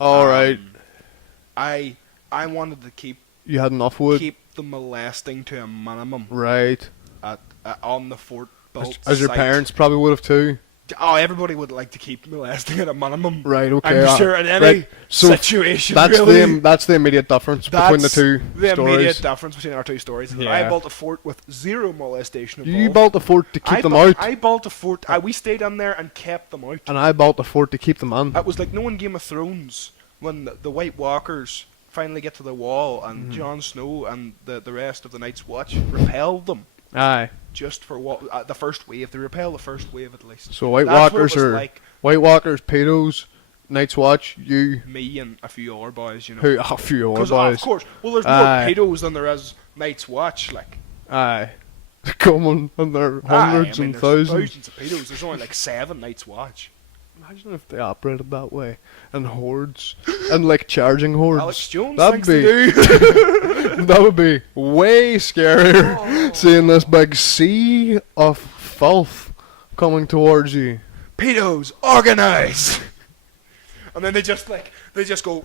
All right. I wanted to keep You had enough wood. the molesting to a minimum Right. at on the fort built As your site. parents probably would have too. Oh, everybody would like to keep molesting at a minimum. Right, okay. I'm sure in any right. So situation, that's really. that's the immediate difference between the That's two the stories. immediate difference between our two stories. Yeah. I built a fort with zero molestation involved. You built a fort to keep them built, out, I built a fort. We stayed in there and kept them out. and I built a fort to keep them in. It was like no in Game of Thrones when the White Walkers finally get to the wall and Jon Snow and the rest of the Night's Watch repel them. Aye. Just for what the first wave, they repel the first wave at least. So White That's what it Walkers was are like. White Walkers, pedos, Night's Watch. You Me and a few other boys, you know. who a few other Because boys. of course, well, there's Aye. more pedos than there is Night's Watch, like. Aye. Coming and they're hundreds I mean, and there's thousands. of pedos. There's only like 7 Night's Watch. Imagine if they operated that way and hordes and like charging hordes. Alex Jones That'd thinks be they do. that would be way scarier. Seeing this big sea of filth coming towards you. Pedos, organize! And then they just go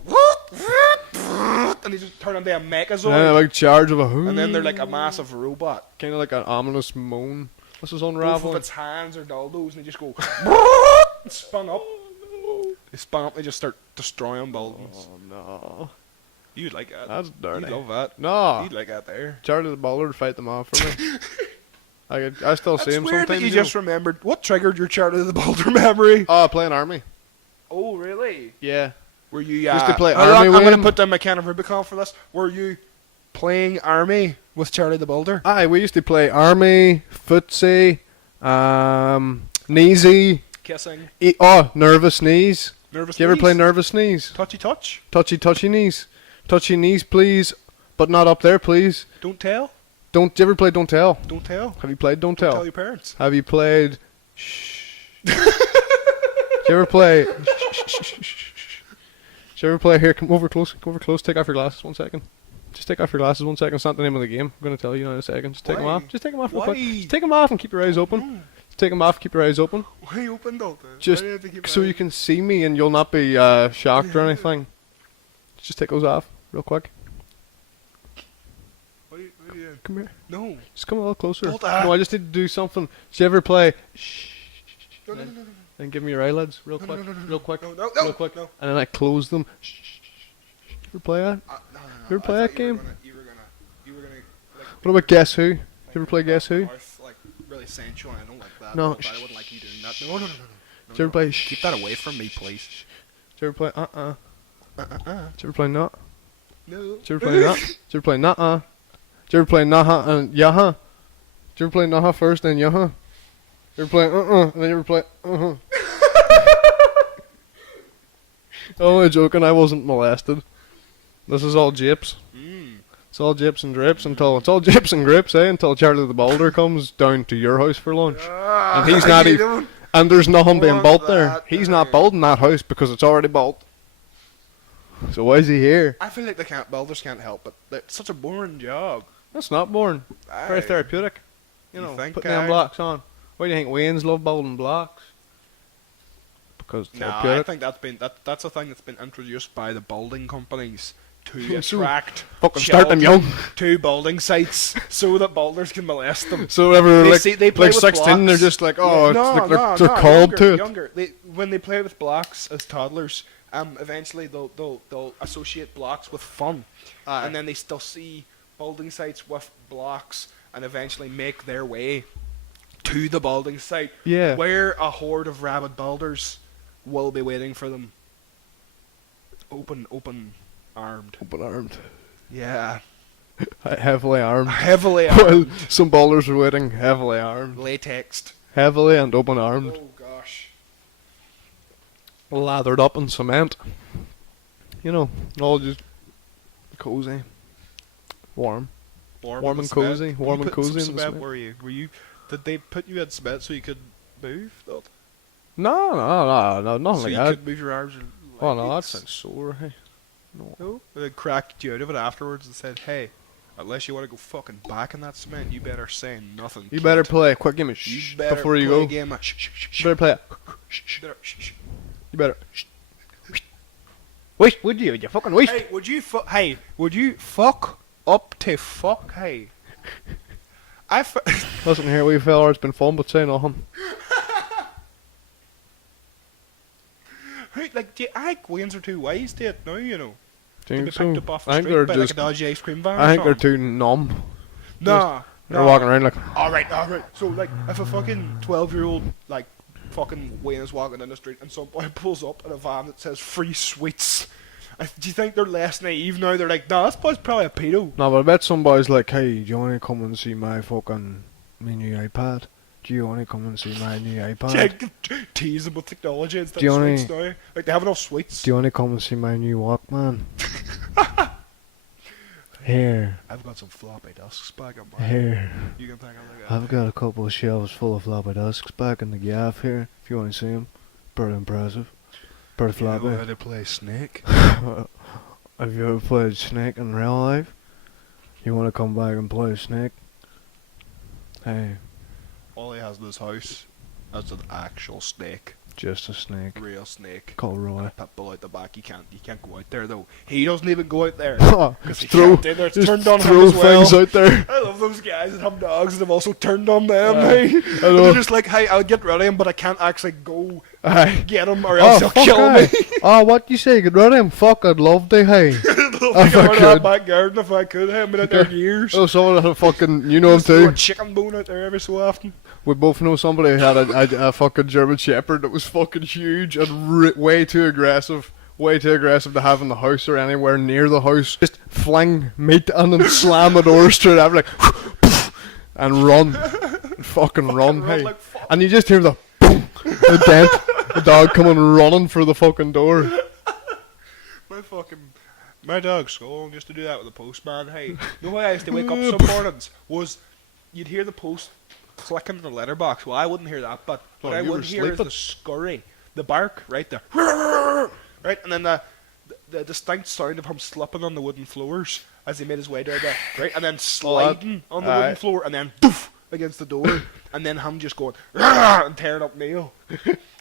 and they just turn into a megazord. Yeah, like charge of a And then they're like a massive robot. kind of like an ominous moan. This is Both of unraveling. its hands are dildos and they just go and spun up. They spun up, they just start destroying buildings. Oh no, You'd like that. that's dirty. You'd love that. No, You'd like that there. Charlie the Butler to fight them off for me. I still see That's him weird that sometimes. you you know. just remembered. What triggered your Charlie the Boulder memory? Playing army. Oh, really? Yeah. Were you Used to play hold on, army I'm with going him. to put down my can of Rubicon for this. Were you playing army with Charlie the Boulder? Aye, we used to play army, footsie, kneesy. Kissing. Nervous knees. Nervous Do you ever knees? play nervous knees? Touchy touch? Touchy knees. Touchy knees, please, but not up there, please. Don't tell? Do you ever play Don't Tell? Don't tell? Have you played Don't Don't Tell? tell your parents. Have you played? Shh. Do you ever play? Did you ever play? Here, come over close. Come over close. Take off your glasses 1 second. Just take off your glasses 1 second. It's not the name of the game. I'm gonna tell you in a second. Just take them Why? off. Just take them off real quick. Why? Just take them off and keep your eyes open. Just take them off. Keep your eyes open. Why open Dalton? Just Why do you have to keep so my- you can see me and you'll not be shocked or anything. Just take those off real quick. What are you doing? Come here. No. Just come a little closer. Don't, No, I just need to do something. Did you ever play? Shh. No, no, no, no, no. And give me your eyelids real No, quick. no, no, no, no. Real quick. No, no, Real no, quick. no. And then I close them. Shh. You ever play that? No, no, no. You ever play I that thought you were game? gonna- You were gonna like. What about Guess Who? You ever play Guess Who? Mouth, like really sensual. And I don't like that. No, But I wouldn't like you doing that. No, no, no, no, no. Did you ever play? Keep that away from me, please. Did you ever play? Did you ever play Not? No. Did you ever play Not? Did you ever play Not? Did you ever play Naha and Yaha? Did you ever play Naha first and Yaha? You ever play and then you ever play Oh, I'm joking. I wasn't molested. This is all japes. It's all japes and drapes until it's all japes and grapes, until Charlie the Boulder comes down to your house for lunch. And he's not even. And there's nothing being want built there. that He's there. not building that house because it's already built. So why is he here? I feel like builders can't help, but it's such a boring job. That's not boring. Very Aye. therapeutic. You You know, think, putting them aye? blocks on. Why do you think Wayne's love building blocks? Because No, I therapeutic. think that's a thing that's been introduced by the building companies to So, attract fucking start them children young. to building sites so that builders can molest them. So whenever They play like with 16, they're blocks. just like, Yeah, oh, no, it's like they're no, called younger, to it. Younger. When they play with blocks as toddlers, eventually they'll associate blocks with fun, Aye. and then they'll see building sites with blocks, and eventually make their way to the building site, Yeah. where a horde of rabid builders will be waiting for them. Open armed. Open armed. Yeah. Heavily armed. Heavily Well, armed. some ballers were waiting, heavily armed. Latexed. Heavily and open armed. Oh gosh. Lathered up in cement. You know, all just cozy. Warm. Warm in and cement. cozy, Were warm you and putting cozy some in the cement, cement. Were you? Did they put you in cement so you could move? Not? No, nothing So like you that. could move your arms and Oh no, that legs? sounds sore, hey. No. No? And they cracked you out of it afterwards and said, "Hey, unless you want to go fucking back in that cement, you better say nothing. You better kid. play a quick game of You shh better before you play go. a game of shh, shh, shh, shh. You better play it. You better shh, shh. You better. Wish, would you? Would you fucking wish? Hey, would you fuck up to fuck? Hey, Listen here, wee fella, it's been fun, but say nothing. Hey, like, I think wains are two ways to it now, you know. Do To you be think picked so? up off I the think street they're by like a just. dodgy ice cream van. I or think they're something. too numb. Nah. They're walking around like. Alright. So, like, if a fucking 12-year-old, like, fucking Wayne is walking down the street and some boy pulls up in a van that says free sweets, do you think they're less naive now? They're like, nah, this boy's probably a pedo. No, but I bet somebody's like, hey, do you want to come and see my fucking my new iPad? Do you want to come and see my new iPad? Yeah, tease them with technology instead Do you of wanna- sweets now. Like, they have enough sweets. Do you want to come and see my new Walkman? Here, I've got some floppy disks back in my... here. You can take a look at I've got a couple of shelves full of floppy disks back in the gaff here. If you want to see them, pretty impressive. Pretty You know floppy. how to play Snake? Have you ever played Snake in real life? You want to come back and play Snake? Hey, All he has in his house is an actual snake. just a snake. Real snake. Called And Roy. a pit bull out the back. You can't go out there though. He doesn't even go out there. Just he throw, can't do that. It's just turned on him throw as well. things out there. I love those guys that have dogs and have also turned on them. Aye. Hey. I And know. they're just like, hey, I'll get rid of him, but I can't actually go Aye. get him or else he'll kill aye. me. Oh, what you say? Get rid of him? Fuck, I'd love to, hey. I'd love If to I get rid of could. that back garden if I could. I haven't been out there in years. Oh, someone had a fucking, you know him Just throw a too. chicken bone out there every so often. We both know somebody who had a fucking German Shepherd that was fucking huge and way too aggressive. Way too aggressive to have in the house or anywhere near the house. Just fling meat and then slam the door straight out, like, and run. And fucking run, run hey. like fuck. And you just hear the boom, the dent, the dog coming running for the fucking door. My dog's Skull used to do that with the postman. Hey, you know why I used to wake up some mornings was you'd hear the post clicking in the letterbox. Well, I wouldn't hear that, but what Oh, I you were would hear is sleeping. the scurry, the bark, right there, right, and then the distinct sound of him slipping on the wooden floors as he made his way down there, right, and then sliding on the wooden Aye. floor, and then doof against the door, and then him just going and tearing up nail.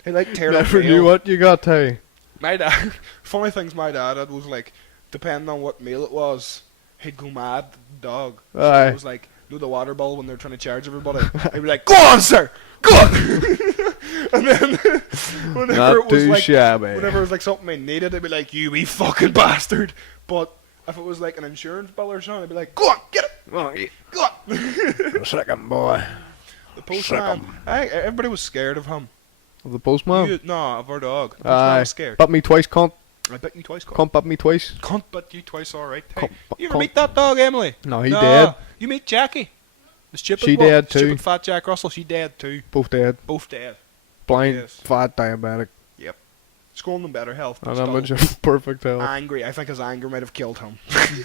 He like tearing Never up nail. knew what you got, hey. My dad, funny things my dad had was like, depending on what meal it was, he'd go mad, dog. So Aye. it was like, you know the water bill when they're trying to charge everybody? He'd be like, go on, sir! Go on! And then, whenever Not it was too like, shabby. whenever it was like something I needed, I'd be like, you wee fucking bastard! But if it was like an insurance bill or something, I'd be like, go on, get it! Go on! Second boy. The postman, everybody was scared of him. Of the postman? No, of our dog. The postman Aye. was scared. But me twice, cunt. I bet you twice, cunt. Cunt, but me twice. Cunt, but you twice, alright. Hey, Cunt, you ever cunt. meet that dog, Emily? No, he dead. You meet Jackie. The stupid She one. dead too. Stupid fat Jack Russell, she dead too. Both dead. Both dead. Blind, Yes. fat, diabetic. Yep. It's going in better health, but And still I'm just perfect health. angry. I think his anger might have killed him.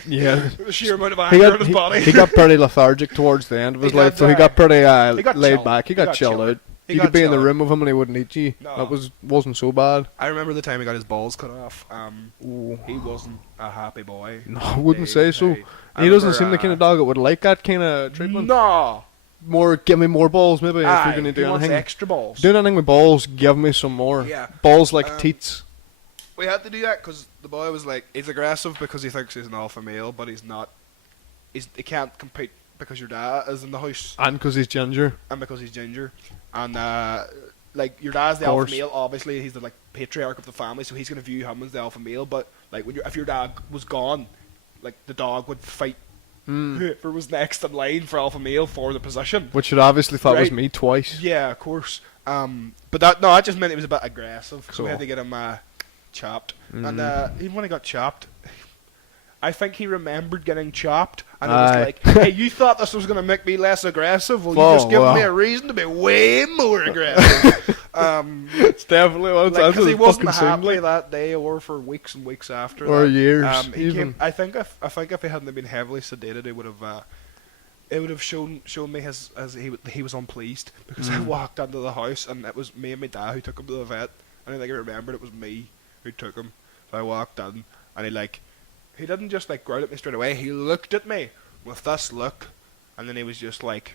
Yeah. The sheer amount of He anger in got, his he, body. he got pretty lethargic towards the end of his He life, got, so he got pretty he got laid chilled. back. He He got got chilled chilled. out. He You got could be in the chilled. room with him and he wouldn't eat you. No. That wasn't so bad. I remember the time he got his balls cut off. Ooh. He wasn't a happy boy. No, I wouldn't Hey, say so. hey. I He doesn't remember, seem the kind of dog that would like that kind of treatment. No. More, give me more balls, maybe, if Aye, you're going to he do wants anything. extra balls. Do anything with balls, give me some more. Yeah. Balls like Um, teats. We had to do that because the boy was like, he's aggressive because he thinks he's an alpha male, but he's not. He can't compete because your dad is in the house And because he's ginger. and because he's ginger. And like your dad's the Course. alpha male. Obviously, he's the like patriarch of the family, so he's gonna view him as the alpha male. But like if your dad was gone, like the dog would fight whoever was next in line for alpha male for the position. Which it obviously thought was Right. me twice. Yeah, of course. But that just meant it was a bit aggressive. So we Cool. had to get him chopped. And even when he got chopped, I think he remembered getting chopped, and it was Aye. like, "Hey, you thought this was gonna make me less aggressive? Well, Oh, you just give well. me a reason to be way more aggressive." It's definitely what Like, because he wasn't fucking happy seemed like. that day, or for weeks and weeks after. Or that. years, He even. came. I think if he hadn't been heavily sedated, it would have. It would have shown me as he was unpleased, because I walked into the house and it was me and my dad who took him to the vet, and I think I remembered it was me who took him. So I walked in and he didn't just like growl at me straight away. He looked at me with this look, and then he was just like,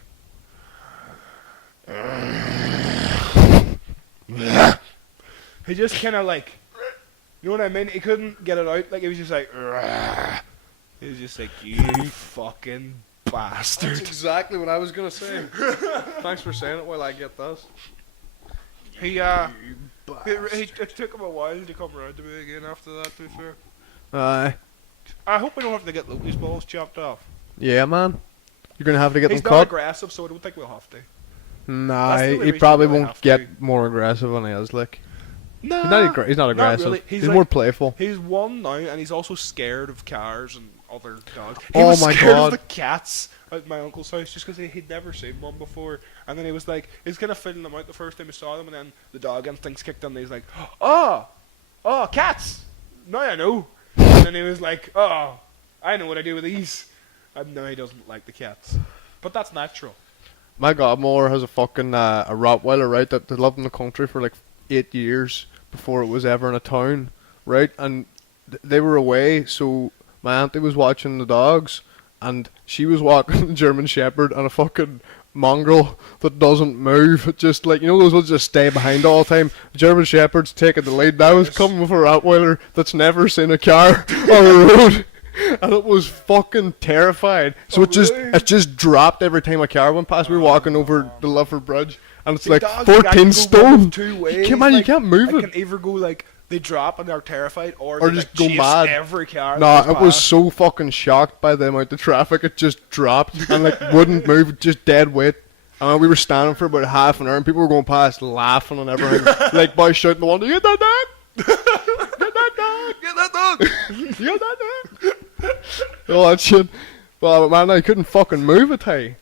he just kind of like, you know what I mean? He couldn't get it out. Like he was just like, he was just like, you fucking bastard. That's exactly what I was gonna say. Thanks for saying it while I get this. It took him a while to come around to me again after that, to be fair. Aye. I hope we don't have to get Loki's balls chopped off. Yeah, man. You're gonna have to get He's them not cut. aggressive, so I don't think we'll have to. Nah, That's the only he reason probably we really won't have get to. more aggressive than he is. Like Nah, he's not aggressive. really. He's like- more playful. He's one now, and he's also scared of cars and other dogs. He Oh was my scared God. of the cats at my uncle's house just because he'd never seen one before. And then he was like, he's kind of feeling them out the first time he saw them, and then the dog instincts kicked in, and he's like, oh, cats! Now I know. And then he was like, oh, I know what I do with these. And now he doesn't like the cats. But that's natural. My godmother has a fucking a Rottweiler, right? That lived in the country for like 8 years before it was ever in a town, right? And they were away, so my auntie was watching the dogs, and she was walking a German Shepherd and a fucking mongrel that doesn't move. It just like, you know, those ones just stay behind all the time. The German Shepherd's taking the lead. Now it's coming with a Rottweiler that's never seen a car on the road. And it was fucking terrified. So really? it just dropped every time a car went past. We were walking over the Lifford Bridge, and it's See, like dogs, like, 14 can go one stone. of two ways. You Like, can't move They it. can either go like they drop and they're terrified, or Or they just like, go chase mad. every car. Nah, that it goes was past. so fucking shocked by the amount of traffic. It just dropped and like wouldn't move, just dead weight. And we were standing for about half an hour, and people were going past laughing and everything. Like boys shouting the one, "Get that dog! Get that dog! Get that dog! Get that dog!" All that shit. Well, man, I couldn't fucking move it. Hey,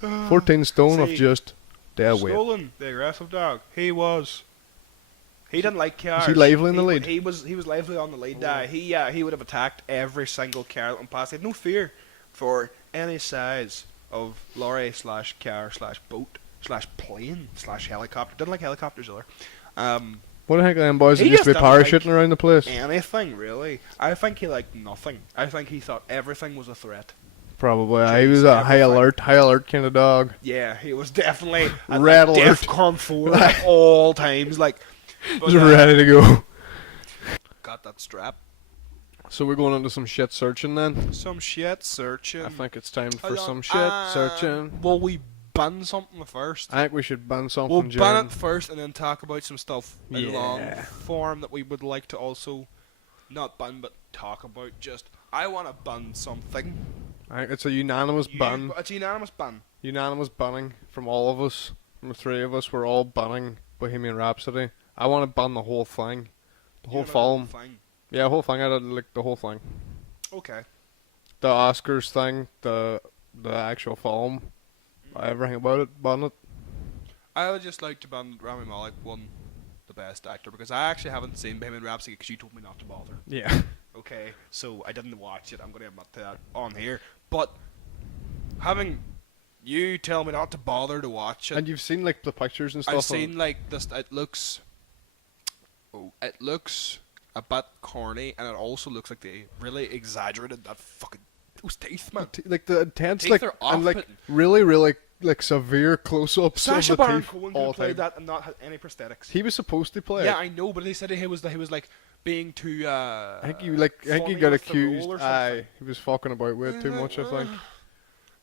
14 stone of See, just dead weight. Stolen, the aggressive dog. He was. He didn't like cars. Was he lively in the lead? He was lively on the lead. He would have attacked every single car that went past. He had no fear for any size of lorry slash car slash boat slash plane slash helicopter. Didn't like helicopters either. What the heck are them boys that He used to be just didn't parachuting like around the place? Anything really. I think he liked nothing. I think he thought everything was a threat. Probably. He Chase was a high everything. alert kind of dog. Yeah, he was definitely at Red like alert. DEFCON 4 at all times. Like, but, Just ready to go. got that strap. So we're going into some shit searching then. Some shit searching. I think it's time for Hold on. some shit searching. Will we ban something first? I think we should ban something. We'll during- ban it first and then talk about some stuff in long Yeah. form that we would like to also not ban but talk about. Just, I want to ban something. I think it's a unanimous ban. It's a unanimous ban. Unanimous banning from all of us. From the three of us, we're all banning Bohemian Rhapsody. I want to ban the whole thing. The whole You know, film. thing. Yeah, the whole thing. I did like the whole thing. Okay. The Oscars thing, the actual film, everything about it, ban it. I would just like to ban Rami Malek won the best actor because I actually haven't seen Bohemian Rhapsody because you told me not to bother. Yeah. Okay, so I didn't watch it. I'm going to admit to that on here. But having you tell me not to bother to watch it, And you've seen like the pictures and stuff. I've seen like this. It looks a bit corny, and it also looks like they really exaggerated that fucking those teeth, man. like the intense, Teeth like are and like off-putting. really like severe close-ups Sacha of the Baron teeth Cohen all could the play time. that and not have any prosthetics. He was supposed to play Yeah, it. I know, but they said he was like being too. I think he funny got with the role accused. or Aye, something. he was fucking about way too much. I think.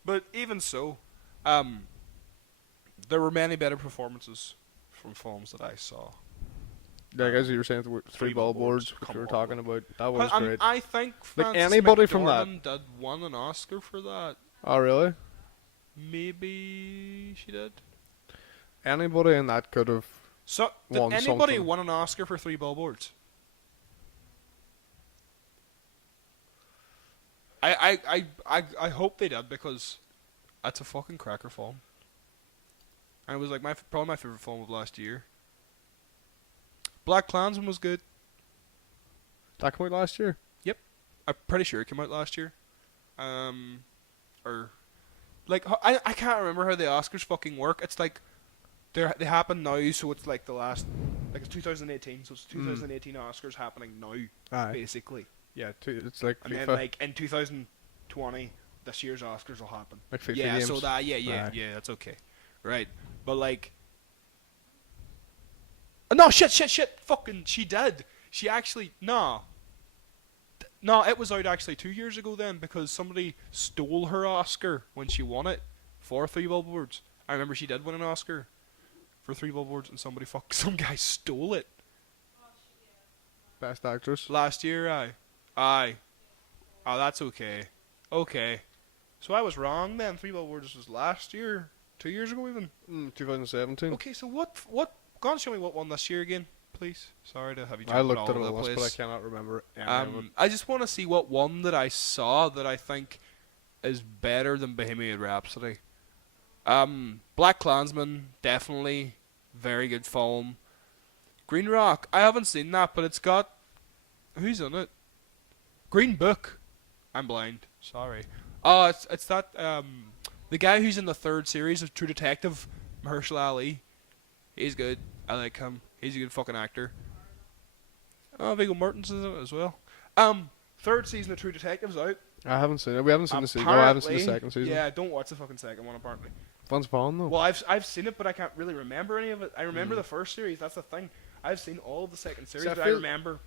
But even so, there were many better performances from films that I saw. Like as you were saying, three billboards, which come we were on. talking about. That was great. I think Like Frances anybody from that. McDormand did won an Oscar for that. Oh really? Maybe she did. Anybody in that could have So did won anybody something. won an Oscar for Three Billboards? I hope they did, because that's a fucking cracker film. And it was like probably my favorite film of last year. Black Klansman was good. That came out last year. I'm pretty sure it came out last year. Or like I can't remember how the Oscars fucking work. It's like they happen now, so it's like the last, like it's 2018, so it's 2018 Oscars happening now, Aye. basically. Yeah, it's like And FIFA. then like in 2020, this year's Oscars will happen. Like FIFA Yeah, games. so that Aye. that's okay, right? But like, no shit, fucking she did. She actually no, it was out actually 2 years ago then, because somebody stole her Oscar when she won it for Three Billboards. I remember she did win an Oscar for Three Billboards, and some guy stole it Best actress. last year. Aye. Oh, that's okay. Okay. So I was wrong then. Three Billboards was last year, 2 years ago even. 2017. Okay, so what? Go on, show me what won this year again, please. Sorry to have you. I jumping looked all at over a the list, but I place. cannot remember any of it. I just want to see what one that I saw that I think is better than Bohemian Rhapsody. Black Klansman, definitely very good film. Green Rock, I haven't seen that, but it's got, who's in it? Green Book. I'm blind. Sorry. Oh, it's that the guy who's in the third series of True Detective, Mahershala Ali. He's good. I like him. He's a good fucking actor. Oh, Viggo Mortensen's in it as well. Third season of True Detective's out. I haven't seen it. We haven't seen the season. No, I haven't seen the second season. Yeah, don't watch the fucking second one apparently. Fun's fun though. Well, I've seen it, but I can't really remember any of it. I remember the first series. That's the thing. I've seen all of the second series, See, I but I feel- remember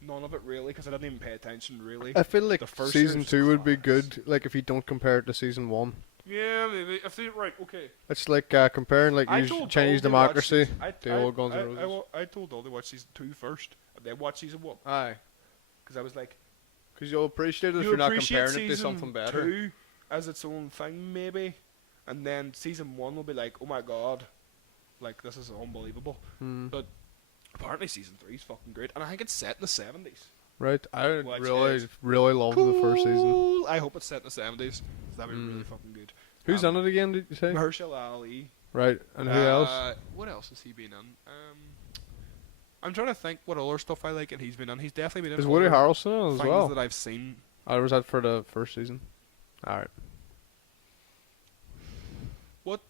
none of it really, because I didn't even pay attention really. I feel like The first season series 2 would be class. good, like if you don't compare it to season 1. Yeah, maybe. I've seen it right. Okay. It's like comparing like I told Chinese Dol to watch democracy, season- the old Guns N' Roses. I told Dol to watch season 2 first, and then watch season 1, Aye, because I was like, because you'll appreciate it if you you're not appreciate comparing it to season something better. 2 as its own thing, maybe, and then season 1 will be like, oh my god, like this is unbelievable. Hmm. But apparently season 3 is fucking great, and I think it's set in the 70s. Right, I Which really, is really loved the first season. Cool. I hope it's set in the 70s. That'd be really fucking good. Who's in it again? Did you say? Mahershala Ali. Right, and who else? What else has he been in? I'm trying to think what other stuff I like, and he's been in. He's definitely been in. Is Woody other Harrelson in it as things well? that I've seen. I was that for the first season. All right. What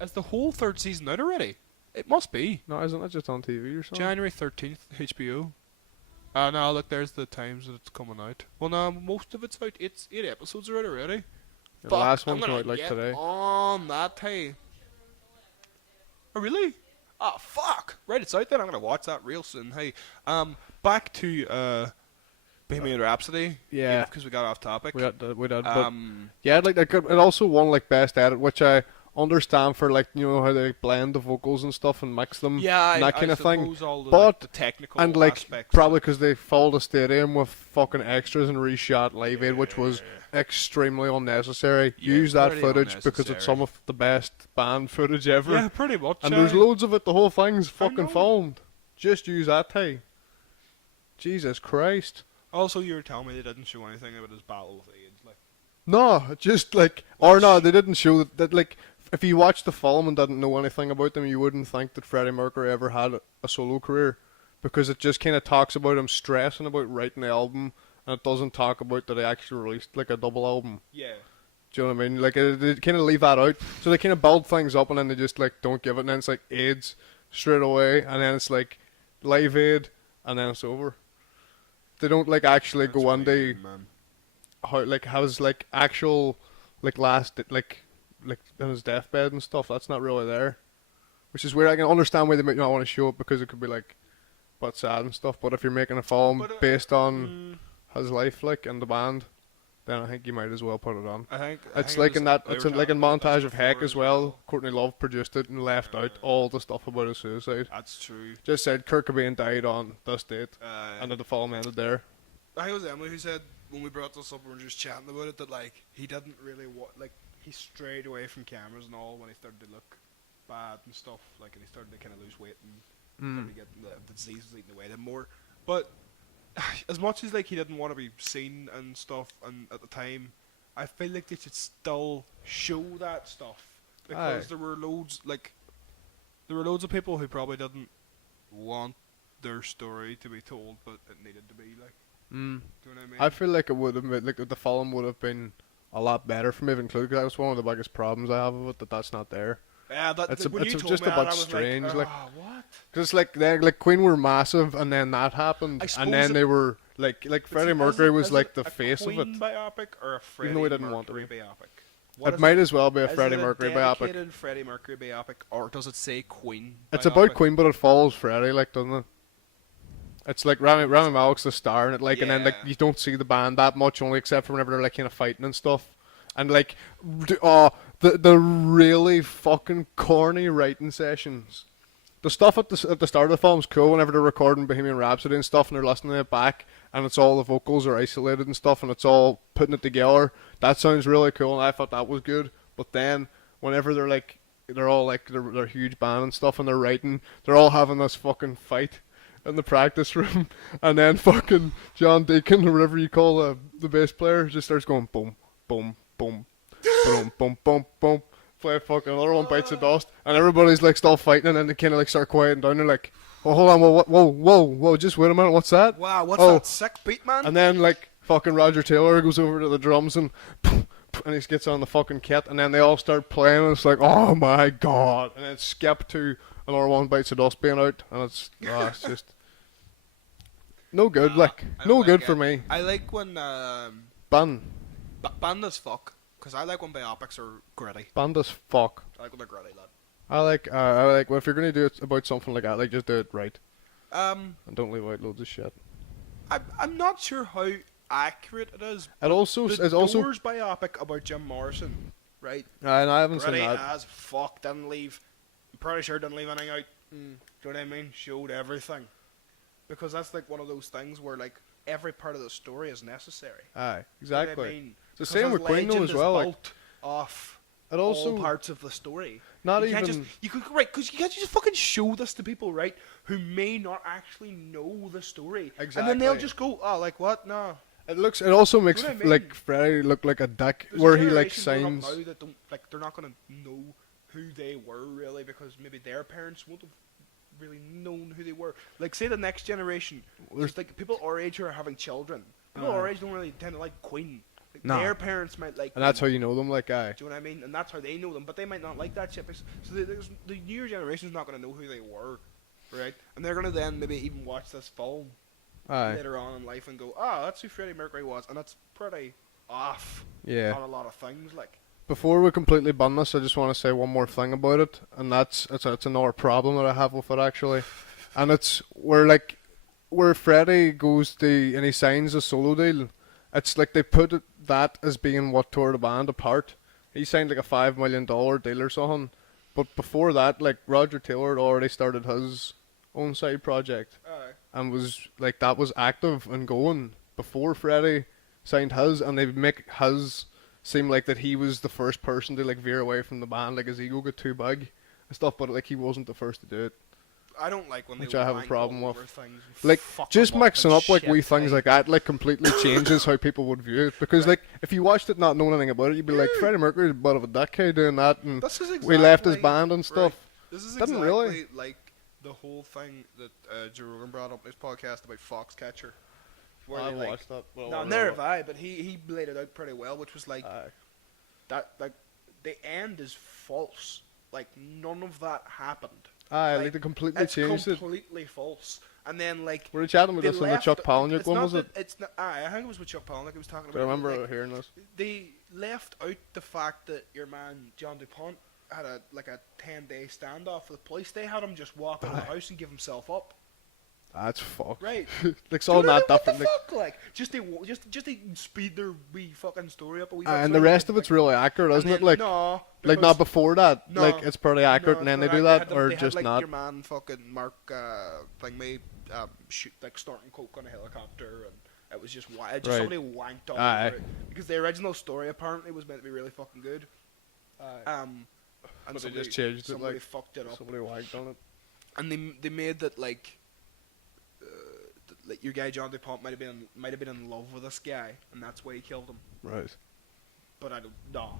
is the whole third season out already? It must be No, isn't that just on TV or something? January 13th, HBO. No, look, there's the times that it's coming out. Well, no, most of it's out. It's 8 episodes are out already. The Fuck, last I'm one's gonna out like get today. on that, hey. Oh, really? Oh, fuck. Right, it's out then. I'm going to watch that real soon. Hey, back to Bohemian Rhapsody. Yeah. Because we got off topic. We did, but Um, yeah, like it also won like best edit, which I understand for like how they blend the vocals and stuff and mix them, yeah, and that kind I of thing. suppose all the, But like, the technical and like aspects. probably because they filled the stadium with fucking extras and reshot Live Aid, which was extremely unnecessary. Yeah, Use that pretty footage because it's unnecessary. some of the best band footage ever. Yeah, pretty much. And there's loads of it. The whole thing's I fucking know. filmed. Just use that, hey. Jesus Christ. Also, you were telling me they didn't show anything about his battle with AIDS. Like, No, just like, or no, they didn't show that. Like, if you watched the film and didn't know anything about them, you wouldn't think that Freddie Mercury ever had a solo career, because it just kind of talks about him stressing about writing the album, and it doesn't talk about that he actually released like a double album. yeah. Do you know what I mean? Like, they kind of leave that out, so they kind of build things up, and then they just like don't give it, and then it's like AIDS straight away, and then it's like Live Aid, and then it's over. They don't like actually That's go into weird, man. how like how's like actual like last like in his deathbed and stuff. That's not really there, which is weird. I can understand why they might not want to show it, because it could be like but sad and stuff. But if you're making a film But, based on his life, like, and the band, then I think you might as well put it on. I It's think like it in was, that. we It's were like in talking about this montage of Heck before as well. Courtney Love produced it and left out all the stuff about his suicide. That's true. Just said Kurt Cobain died on this date, Uh, and then the film ended there. I think it was Emily who said when we brought this up, we were just chatting about it, that like he didn't really like he strayed away from cameras and all when he started to look bad and stuff. Like, and he started to kind of lose weight and started to get the disease was eating away at him more. But as much as like he didn't want to be seen and stuff, and at the time, I feel like they should still show that stuff because Aye. there were loads of people who probably didn't want their story to be told, but it needed to be like. Mm. Do you know what I mean? I feel like it would have been, like the film would have been a lot better for me to include, because that was one of the biggest problems I have with it, that's not there. Yeah, It's when you it's told just me a that, bit I was strange, like, like, what? because like Queen were massive, and then that happened, I and suppose then it- they were like But Freddie see, Mercury is was it like the a face of Queen it. biopic or a Freddie though he didn't want to Mercury be. biopic? What It is might as well be a Is Freddie it Mercury a biopic. dedicated Freddie Mercury biopic, or does it say Queen? It's biopic? about Queen, but it follows Freddie, like, doesn't it? It's like Rami Malek's the star in it, like, and then like Yeah. you don't see the band that much, only except for whenever they're like kind of fighting and stuff. And like, the really fucking corny writing sessions. The stuff at the start of the film's cool whenever they're recording Bohemian Rhapsody and stuff, and they're listening to it back, and it's all the vocals are isolated and stuff, and it's all putting it together. That sounds really cool, and I thought that was good. But then whenever they're all like they're a huge band and stuff, and they're writing, they're all having this fucking fight in the practice room, and then fucking John Deacon, or whatever you call the bass player, just starts going boom, boom, boom, boom, boom, boom, boom. Play fucking another one, bites the dust, and everybody's like still fighting, and then they kind of like start quieting down. They're like, "Oh, hold on, whoa, just wait a minute, what's that?" Wow, what's Oh. that sick beat, man? And then like fucking Roger Taylor goes over to the drums and he gets on the fucking kit, and then they all start playing, and it's like, oh my god, and then skip to another one, bites the dust being out, and it's just no good, like I no don't good like for it. me. I like when Band band as fuck, because I like when biopics are gritty. as fuck. I like when they're gritty, lad. I like well, if you're gonna do it about something like that, like just do it right, and don't leave out loads of shit. I'm not sure how accurate it is. It also The is also, Doors biopic about Jim Morrison, right? and I haven't seen Gritty that. as fuck. Didn't leave. I'm pretty sure didn't leave anything out. Do you know what I mean? Showed everything, because that's like one of those things where like every part of the story is necessary. Aye, You know what I exactly. mean? It's the Because same his with Queen though legend as is well. Like, built off it also all parts of the story. not you can't even just you could right because you can't just fucking show this to people, right, who may not actually know the story, and then they'll Exactly. just go, oh, like what? No. it also makes know what I mean? like Freddie look like a dick There's where a he like generation growing up signs. now that don't like they're not gonna know who they were really, because maybe their parents won't have really known who they were. Like, say the next generation, There's- it's like people our age who are having children. People our age don't really tend to like Queen. Like, No. their parents might like. And that's how Queen. you know them, like, aye. Do you know what I mean? And that's how they know them, but they might not like that shit. So the newer generation's not going to know who they were, right? And they're going to then maybe even watch this film Aye. later on in life and go, oh, that's who Freddie Mercury was, and that's pretty off Yeah. on a lot of things. Like, Before we completely ban this, I just want to say one more thing about it, and it's another problem that I have with it actually, and it's where Freddie goes to and he signs a solo deal. It's like they put that as being what tore the band apart. He signed like a $5 million deal or something, but before that, like Roger Taylor had already started his own side project and was like that was active and going before Freddie signed his, and they make his seem like that he was the first person to like veer away from the band, like his ego got too big and stuff, but like he wasn't the first to do it. I don't like when Which they I have a wank problem all with. over things and Like fuck just 'em mixing and up like shit, wee things like that like completely changes how people would view it, because Right. like if you watched it not knowing anything about it, you'd be like, Freddie Mercury's a bit of a dickhead doing that, and This is we left his exactly- band and stuff. Right. This is Didn't exactly really. like the whole thing that Joe Rogan brought up in his podcast about Foxcatcher. Where I they, like, watched that. Well, no, neither have I, but he laid it out pretty well, which was like Aye. that. Like the end is false. Like none of that happened. Aye, Like, like they completely It's changed it. completely false. And then like Were they chatting with they this on the left- Chuck Palahniuk it's one, not was it? that- It's not. I think it was with Chuck Palahniuk. He was talking I about. remember like, hearing this. they left out the fact that your man John DuPont had a 10-day standoff with the police. They had him just walk out of the Aye. house and give himself up. That's fucked. Right. Like, it's Do you all know not what the different. Like, fuck? Like, just they speed their wee fucking story up a wee bit. and so the they rest can, of it's like, really accurate, and isn't it? then- Like, no, like because- not before that. No, Like, it's pretty accurate, no, and then they it's do not. that, or they just had, like, not. your man fucking Mark thing me shoot like snorting coke on a helicopter, and it was just Right. somebody wanked all Aye. over it because the original story apparently was meant to be really fucking good. And But they somebody, just changed it, somebody like, fucked it up, Somebody wagged on it. and they made that like. Like your guy John DuPont might have been in love with this guy, and that's why he killed him. Right. But I don't know.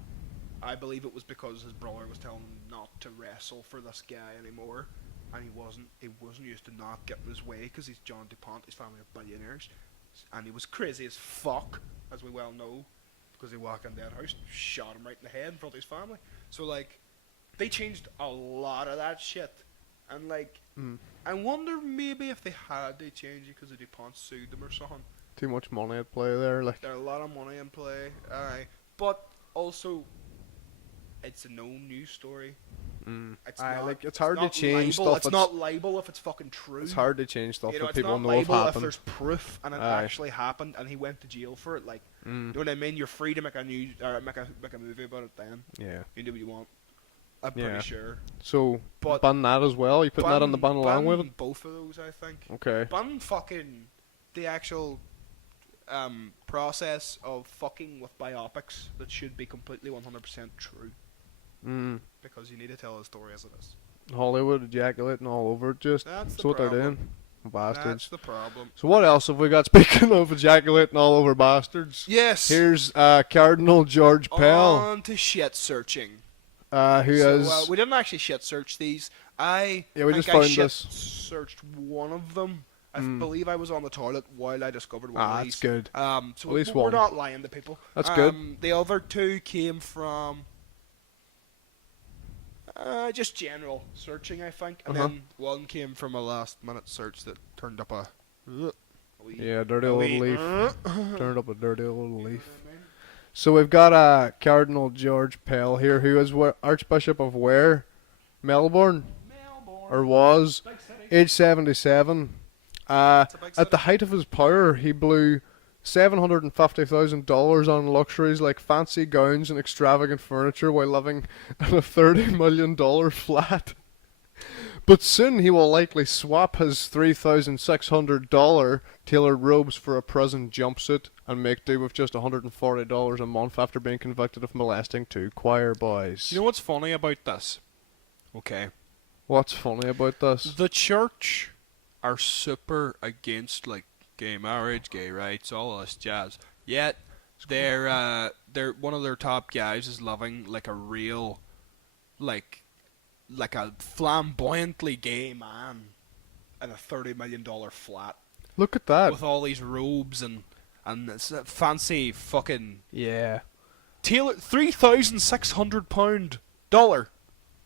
I believe it was because his brother was telling him not to wrestle for this guy anymore, and he wasn't used to not getting his way because he's John DuPont. His family are billionaires, and he was crazy as fuck, as we well know, because he walked into that house, shot him right in the head in front of his family. So like, they changed a lot of that shit, and like. I wonder maybe if they changed it because the DuPont sued them or something. Too much money at play there. Like, There's a lot of money in play, aye. But also, it's a known news story. It's aye, not, like, it's hard to not change libel. stuff. It's not libel if it's fucking true. It's hard to change stuff You know, that it's people not know have libel if happened. there's proof and it Aye. actually happened and he went to jail for it. Like, you know what I mean? You're free to make a news or make a movie about it. Then Yeah. you do what you want. I'm Yeah. pretty sure. So, But ban that as well? You putting that on the ban along with it? Both of those, I think. Okay. Ban fucking the actual process of fucking with biopics that should be completely 100% true. Because you need to tell the story as it is. Hollywood ejaculating all over it, just. That's the That's what they're problem. doing. Bastards. That's the problem. So what else have we got? Speaking of ejaculating all over bastards. Yes. Here's Cardinal George Pell, On to shit searching. who So, has... we didn't actually shit search these. I Yeah, we think just I found shit this. searched one of them. I believe I was on the toilet while I discovered one of that's these. good. So At least we're one. not lying to people. That's good. The other two came from just general searching, I think, and then one came from a last-minute search that turned up a wee- Yeah, dirty a old wee- leaf. Turned up a dirty old leaf. So we've got Cardinal George Pell here, who is Archbishop of where? Melbourne? Melbourne. Or was? Big city. Age 77. It's a big At the city. height of his power, he blew $750,000 on luxuries like fancy gowns and extravagant furniture while living in a $30 million flat. But soon he will likely swap his $3,600 tailored robes for a prison jumpsuit and make do with just $140 a month after being convicted of molesting 2 choir boys. You know what's funny about this? Okay. What's funny about this? The church are super against like gay marriage, gay rights, all this jazz. Yet they're one of their top guys is living like a real like a flamboyantly gay man in a $30 million flat Look at that. with all these robes and this fancy fucking Yeah. £3,600 dollar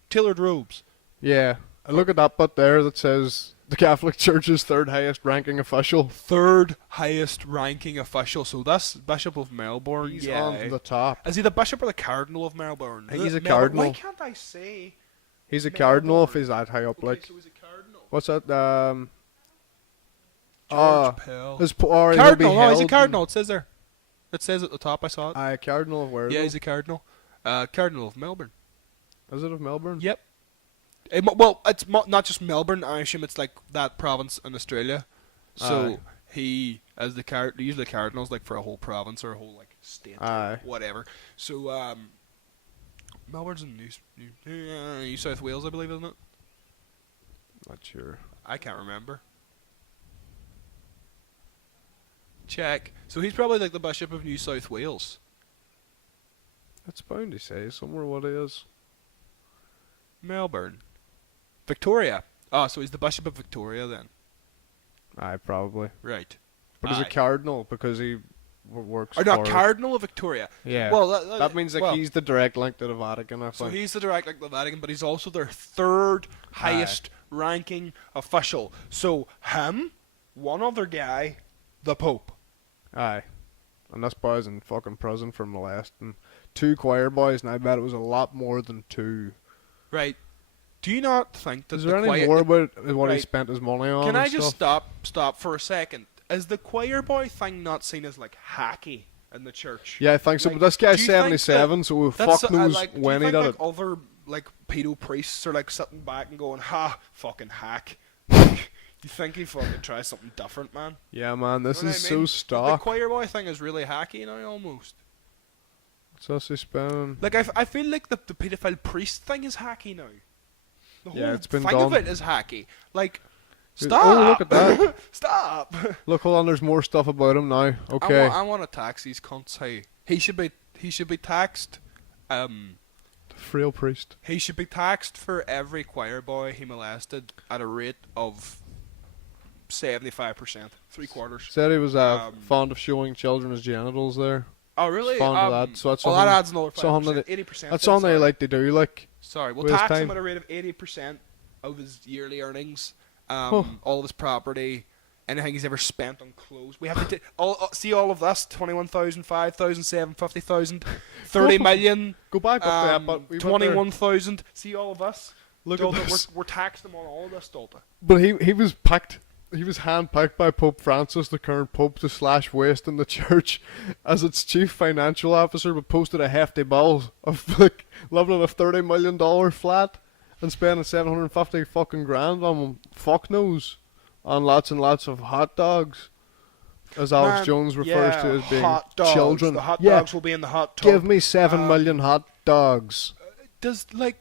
tailored robes. Yeah. And look at that bit there that says the Catholic Church's third highest ranking official. Third highest ranking official. So that's Bishop of Melbourne. He's yeah. on the top. Is he the Bishop or the Cardinal of Melbourne? I think he's a Melbourne. cardinal. Why can't I say? He's a Melbourne. cardinal if he's that high up. Okay, Like, so he's a cardinal. what's that? George Pell. His or he'll be Cardinal. No, he's a held cardinal. It says there. It says at the top. I saw it. in- cardinal of where? Yeah, though? he's a cardinal. Cardinal of Melbourne. Is it of Melbourne? Yep. Well, it's not just Melbourne. I assume it's like that province in Australia. So Aye. he, as the usually cardinals like for a whole province or a whole like state Aye. or whatever. So Melbourne's in New South Wales, I believe, isn't it? Not sure. I can't remember. Check. So he's probably like the Bishop of New South Wales. That's bound to say somewhere what it is. Melbourne. Victoria. Oh, so he's the Bishop of Victoria then. Aye, probably. Right. But he's a Aye. cardinal because he works Or for... not Cardinal of Victoria. Yeah. Well, that means like well, he's the direct link to the Vatican, I So think. he's the direct like the Vatican, but he's also their third highest ranking official. So him, one other guy, the Pope. Aye. And this boy's in fucking prison for molesting 2 choir boys, and I bet it was a lot more than 2. Right. Do you not think that Is the there any choir... more about what he right. spent his money on? Can and I just stuff? stop for a second? Is the choir boy thing not seen as like hacky in the church? Yeah, I think so. Like, But this do guy's you think 77, so That's fuck knows like. Do when you he think did like it. other like pedo priests are like sitting back and going, "Ha, fucking hack." You think he fucking tries something different, man? Yeah, man, this You know what is I so mean? The stock. choir boy thing is really hacky now, almost. So he spent. Like I feel like the pedophile priest thing is hacky now. The whole Yeah, it's been thing of done. it is hacky. Like, Dude, stop! oh, look at that. Stop! Look, hold on. There's more stuff about him now. Okay. I want to tax these cunts. Hey, he should be taxed. Frail priest. He should be taxed for every choir boy he molested at a rate of 75%, 3/4. Said he was Um, fond of showing children his genitals there. Oh really? Fond of that. So that's well, something. that adds another something 5%, that 80%. That's then, something they sorry. like to do. Like, Sorry, we'll with his tax him time. at a rate of 80% of his yearly earnings, Huh. all of his property, anything he's ever spent on clothes. We have to see all of this: 21,000, 5,000, 7, 50,000, 30 million, go back up there, but we went there. 21,000. See all of this. Look Dalta, at this. we're taxed him on all of this, Dalta. But he was picked. He was handpicked by Pope Francis, the current pope, to slash waste in the church as its chief financial officer, but posted a hefty bill of like living in a $30 million flat and spending 750 fucking grand on fuck knows on lots and lots of hot dogs, as Alex Man, Jones refers to as being hot dogs. children. The hot Yeah, dogs will be in the hot tub. give me 7 million hot dogs. Does like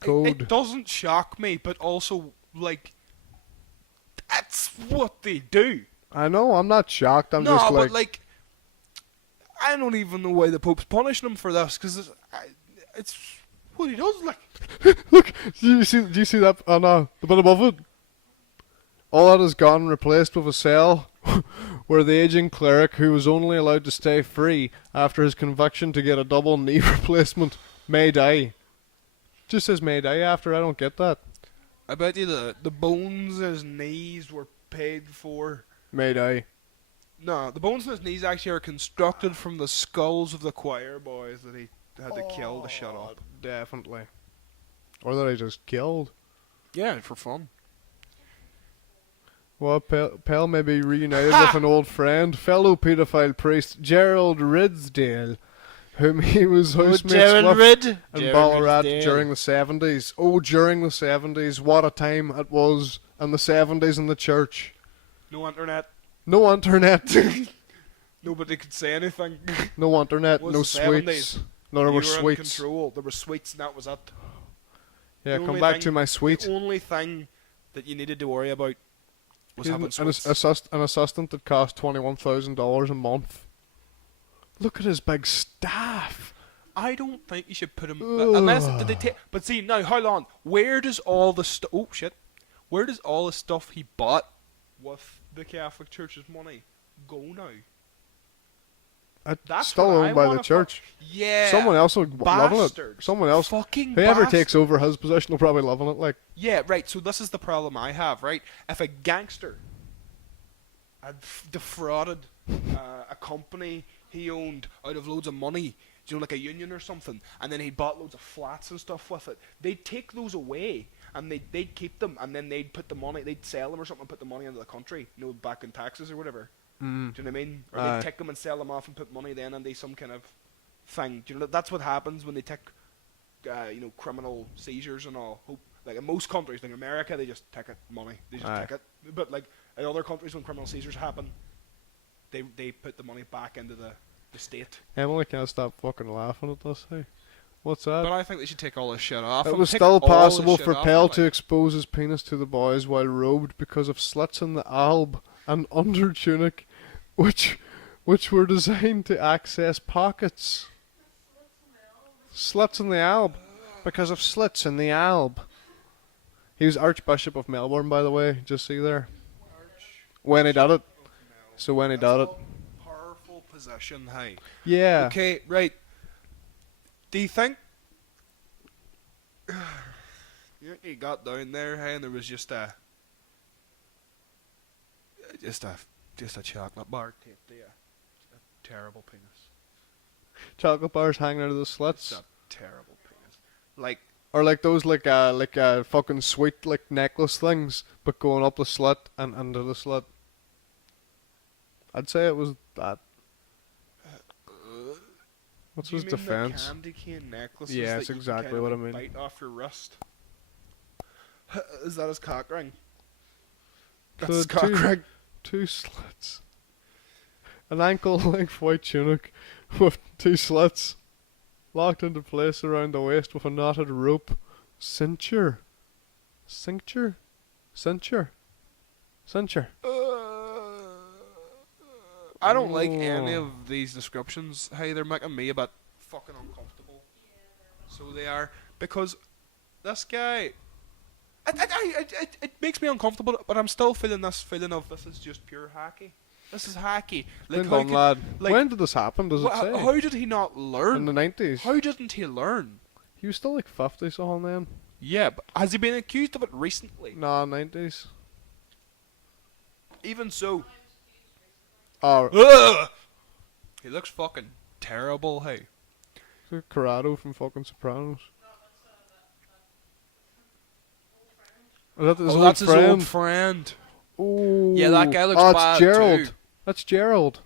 Code. it doesn't shock me, but also like that's what they do. I know, I'm not shocked. I'm no, just but like I don't even know why the Pope's punishing him for this because it's what he does. Like look, do you see that? Oh no, the bit above it. All that is gone and replaced with a cell where the aging cleric, who was only allowed to stay free after his conviction to get a double knee replacement, may die. Just says may die after. I don't get that. I bet you the bones in his knees were paid for. May die. No, the bones in his knees actually are constructed from the skulls of the choir boys that he had to kill to shut up. Definitely. Or that I just killed. Yeah, for fun. Well, Pell may be reunited with an old friend, fellow paedophile priest Gerald Ridsdale, whom he was housemates with in Ballarat during the 70s. Oh, during the 70s, what a time it was in the 70s in the church. No internet. No internet. Nobody could say anything. No internet, Was no the sweets. 70s. No, there You were were in sweets. control. There were sweets, and that was it. Yeah, The come only back thing- to my sweet. The only thing that you needed to worry about was having An sweets. assistant that cost $21,000 a month. Look at his big staff. I don't think you should put him Ugh. unless did they take. But see now, hold on. Where does all the stuff? Oh shit! Where does all the stuff he bought with the Catholic Church's money go now? It's That's still what I owned by the wanna church. Yeah. Someone else will loving it. Bastards. Someone else. Fucking Whoever bastards. takes over his position will probably loving it. Like, Yeah, right. So this is the problem I have, right? If a gangster had defrauded a company he owned out of loads of money, you know, like a union or something, and then he bought loads of flats and stuff with it, they'd take those away and they'd keep them, and then they'd put the money, they'd sell them or something, and put the money into the country, you know, back in taxes or whatever. Do you know what I mean? Or Aye. they'd take them and sell them off and put money then into some kind of thing. Do you know that's what happens when they take, you know, criminal seizures and all. Like in most countries, like America, they just take it money. They just Aye. take it. But like in other countries, when criminal seizures happen, they put the money back into the state. Emily can't stop fucking laughing at this. Hey, what's that? But I think they should take all this shit off. It him. was Take still all the possible shit for off Pell him, to like. expose his penis to the boys while robed because of slits in the alb and under tunic, which were designed to access pockets. Slits in the alb, because of slits in the alb. He was Archbishop of Melbourne, by the way. Just see there. When he did it. So when he did it. Powerful position, hey. Yeah. Okay, right. Do you think you got down there, hey, and there was just a chocolate bar taped to you? A terrible penis. Chocolate bars hanging out of the It's slits. a terrible penis. Like Or like those like fucking sweet like necklace things, but going up the slit and under the slit. I'd say it was that. What's Do you his mean the defense? candy cane necklaces Yeah, that that's you can exactly kind of what I like mean. bite off your wrist? Is that his cock ring? That's So his cock ring. two slits. An ankle-length white tunic with two slits locked into place around the waist with a knotted rope. Cinture. Cincture? Cinture? Cinture. I don't like any Oh. of these descriptions. Hey, they're making me a bit fucking uncomfortable. So they are, because this guy, it makes me uncomfortable. But I'm still feeling this feeling of this is just pure hacky. This is hacky. Like, Been how done, could- lad. like, when did this happen? Does it wha- say? how did he not In learn? the 90s. How didn't he learn? He was still like 50 so then. Yeah, but has he been accused of it recently? Nah, 90s. Even so, Oh, ugh! He looks fucking terrible. Hey, Corrado from fucking Sopranos. Is that his oh, old that's his friend? old friend. Ooh. Yeah, that guy looks oh, bad it's Gerald. too. That's Gerald.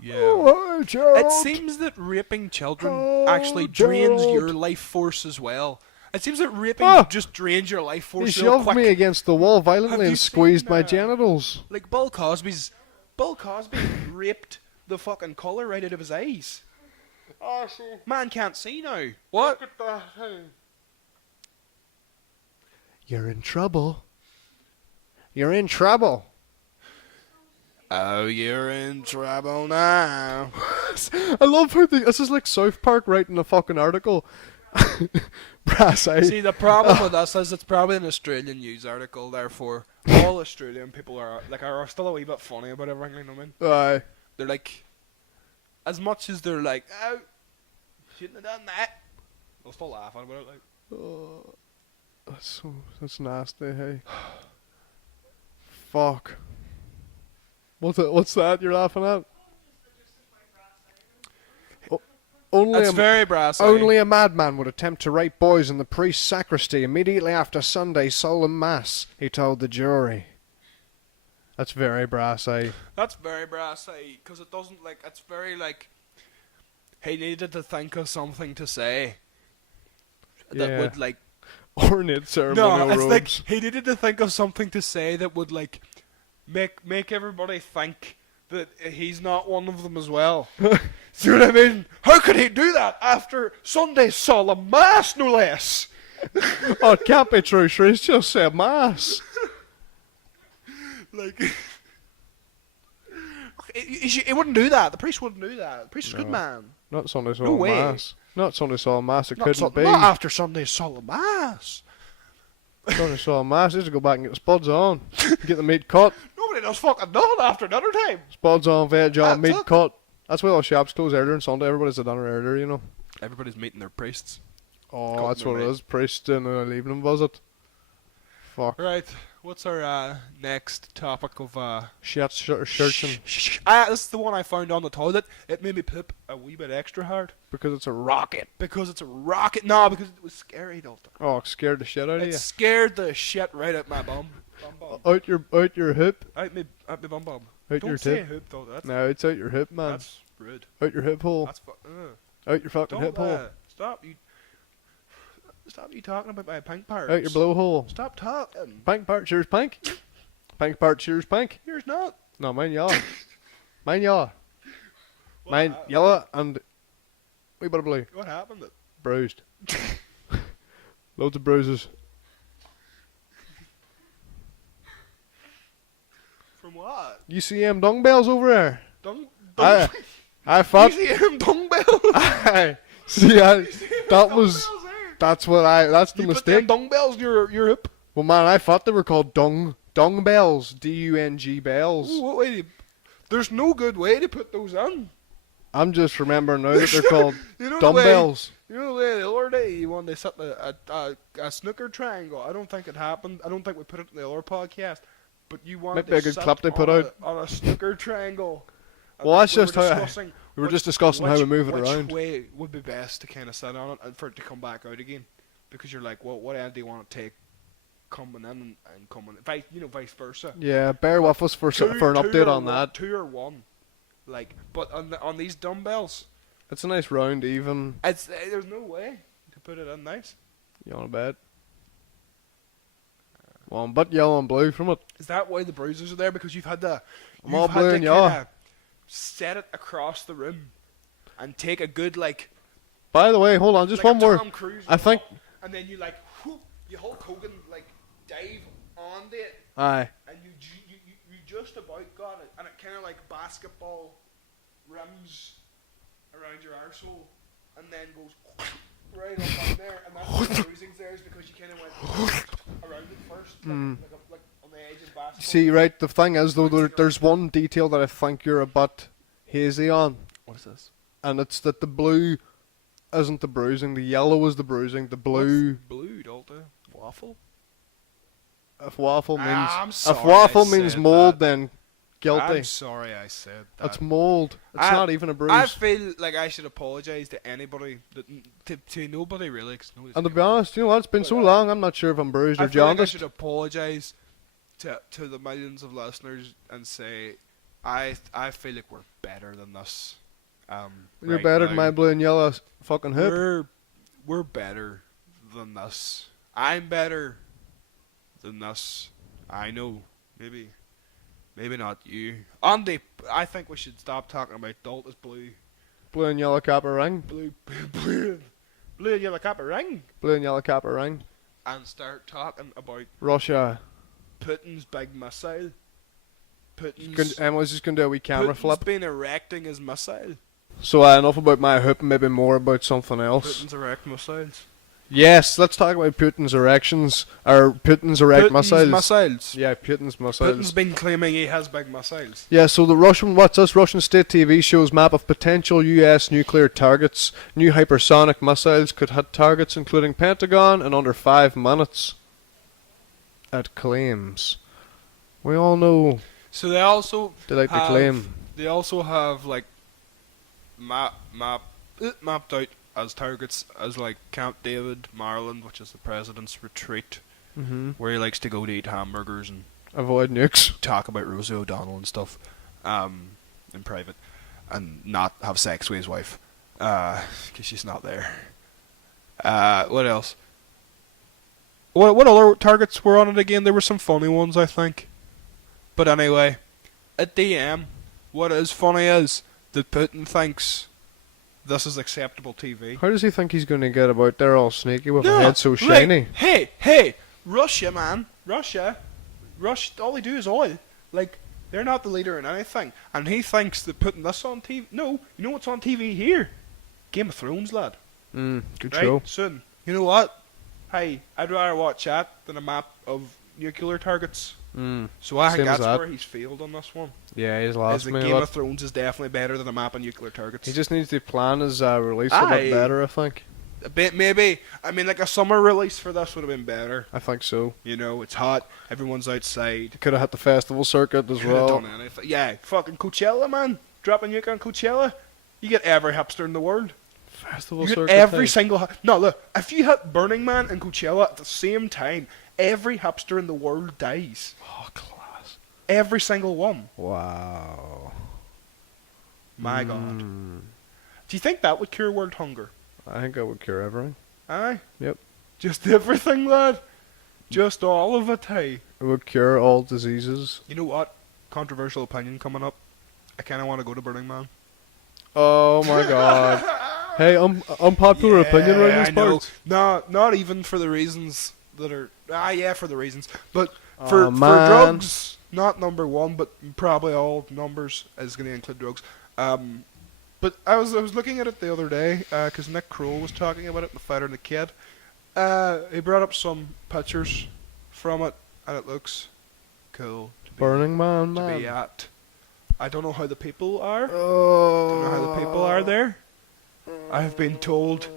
Yeah. Oh, hi, Gerald. It seems that raping children Oh, actually drains Gerald. your life force as well. It seems that raping Ah! just drains your life He force real shoved quick. me against the wall Have violently you and squeezed seen, my genitals. Like Bill Cosby raped the fucking colour right out of his eyes. Oh, see. Man can't see now. What? at that. You're in trouble. You're in trouble. Oh, you're in trouble now. I love how this is like South Park writing a fucking article. Brass eye. See, the problem with us is it's probably an Australian news article, therefore all Australian people are still a wee bit funny about everything, you know what I mean? Aye. They're like, as much as they're like, oh, shouldn't have done that, they'll still laugh about it, like. Oh, that's nasty, hey. Fuck. What's that you're laughing at? Only That's a, very brassy. only a madman would attempt to rape boys in the priest's sacristy immediately after Sunday solemn mass, he told the jury. That's very brassy. That's very brassy, because it doesn't, like, it's very, like, he needed to think of something to say that Yeah. would, like, Ornate ceremonial no, it's robes. like, he needed to think of something to say that would, like, make everybody think that he's not one of them as well. See what I mean? How could he do that after Sunday's solemn mass, no less? Oh, it can't be true, sure, he's just said mass. Like, he wouldn't do that. The priest wouldn't do that. The priest is a good No. man. Not Sunday solemn way. mass. Not Sunday solemn mass, it Not, couldn't be. not after Sunday's solemn mass. Sunday solemn mass, just to go back and get the spuds on. Get the meat cut. Nobody does fucking nothing after dinner time. Spuds on, veg on, That's meat it. cut. That's why all shops close earlier on Sunday. Everybody's at dinner earlier, you know. Everybody's meeting their priests. Oh, Cutting that's their what it meat. is. Priest and an evening visit. Fuck. Right. What's our next topic of Shit, searching. This is the one I found on the toilet. It made me poop a wee bit extra hard. Because it's a rocket. Because it's a rocket. No, because it was scary, Dalton. Oh, it scared the shit out of It you. scared the shit right out my bum. Bum. Out your hip. Out me bum bum. Out Don't your say tip. hoop though. That's No, it's out your hip, man. that's rude. Out your hip hole. That's Out your fucking don't hip hole. stop you talking about my pink parts. Out your blowhole. Stop talking. Pink part, cheers, pink. Pink part, cheers, pink. Yours not. No, mine, yeah. Mine, yeah. What Mine, hap- yellow and wee bit of blue. What happened? Bruised. Loads of bruises. From what? You see them dung bells over there? Dung. I thought. You see him dung bells? I see. That was. That's what I. That's the You put them mistake. dung bells in your hip. Well, man, I thought they were called dung bells. DUNG bells. Ooh, what way there's no good way to put those on. I'm just remembering now that they're called You know the way, dumbbells. you know the way the other day when they set a snooker triangle. I don't think it happened. I don't think we put it in the other podcast. But you wanted Might be a to good sit clip they put on out. on a snooker triangle. And Well, that's we were just how discussing we were just discussing how we move it which around. way would be best to kind of sit on it and for it to come back out again. because you're like, well, what end do you want to take coming in and coming, vice versa. Yeah, bear with us for an update on that. 2 or 1, like, but on these dumbbells, It's a nice round even. there's no way to put it in nice. You want to bet? One but yellow and blue from it. Is that why the bruises are there? Because you've had to, I'm all blue and yellow. set it across the room and take a good like. By the way, hold on, just like one more. Tom Cruise I think. up, and then you like, whoop, you Hulk Hogan like dive onto it, Aye. and you just about got it, and it kind of like basketball rims around your arsehole, and then goes right up on there, and that's why the bruising's there is because you kind of went around it first, like on the edge of basketball. See, right, the thing is though, there's one detail that I think you're a bit hazy on, What is this? and it's that the blue isn't the bruising, the yellow is the bruising, the blue. What's blue, Dualta? Waffle? If waffle means I'm sorry if waffle I means said mold, that. then guilty. I'm sorry I said that. It's mold. It's not even a bruise. I feel like I should apologise to anybody, to nobody really. Cause And to be honest, you know what? It's been so long. I'm not sure if I'm bruised or I feel like I jaundiced. should apologise to the millions of listeners and say I feel like we're better than this. You're right better now. than my blue and yellow fucking hip. We're better than this. I'm better than this. I know. Maybe not you. Andy, I think we should stop talking about Dalton's blue Blue and yellow kappa ring. blue and yellow kappa ring Blue and yellow kappa ring. and start talking about Russia. Putin's big missile. Putin's Emily's just gonna do a wee camera Putin's flip. been erecting his missile. So enough about my hip, maybe more about something else. Putin's erect missiles. Yes, let's talk about Putin's erections, or Putin's erect missiles. Yeah, Putin's missiles. Putin's been claiming he has big missiles. Yeah, so the Russian state TV shows map of potential US nuclear targets. New hypersonic missiles could hit targets including Pentagon in under 5 minutes. It claims. We all know So they also they like to claim. They also have like mapped out as targets as like Camp David, Maryland, which is the president's retreat, where he likes to go to eat hamburgers and Avoid nukes. talk about Rosie O'Donnell and stuff, in private, and not have sex with his wife, 'cause she's not there. What else? What other targets were on it again? There were some funny ones, I think. But anyway, at DM, what is funny is that Putin thinks this is acceptable TV. How does he think he's going to get about there all sneaky with a head so shiny? Like, hey, Russia, man. Russia, all they do is oil. Like, they're not the leader in anything. And he thinks that putting this on TV... No, you know what's on TV here? Game of Thrones, lad. Good Right? show. Soon. You know what? Hey, I'd rather watch that than a map of nuclear targets. So I think Same as that's that. where he's failed on this one. Yeah, he's Is lost that me. Game of Thrones is definitely better than a map of nuclear targets. He just needs to plan his release a Aye. bit better, I think. A bit, maybe. I mean, like a summer release for this would have been better. I think so. You know, it's hot. Everyone's outside. Could have hit the festival circuit as Could have well. done anything. Yeah, fucking Coachella, man. Drop a nuke on Coachella. You get every hipster in the world. Festival You get circuit. every thing. single... No, look. If you hit Burning Man and Coachella at the same time, every hipster in the world dies. Oh, class. Every single one. Wow. My God. Do you think that would cure world hunger? I think I would cure everything. Aye? Yep. Just everything, lad. Just all of it, hey. It would cure all diseases. You know what? Controversial opinion coming up. I kind of want to go to Burning Man. Oh my god. Hey, unpopular opinion around I these know. parts. No, not even for the reasons that are... yeah, for the reasons. But for man. drugs, not number one, but probably all numbers is going to include drugs. But I was looking at it the other day, because Nick Kroll was talking about it in The Fighter and the Kid. He brought up some pictures from it, and it looks cool to be, Burning Man, to man. be at. I don't know how the people are. Oh. Don't know how the people are there. I have been told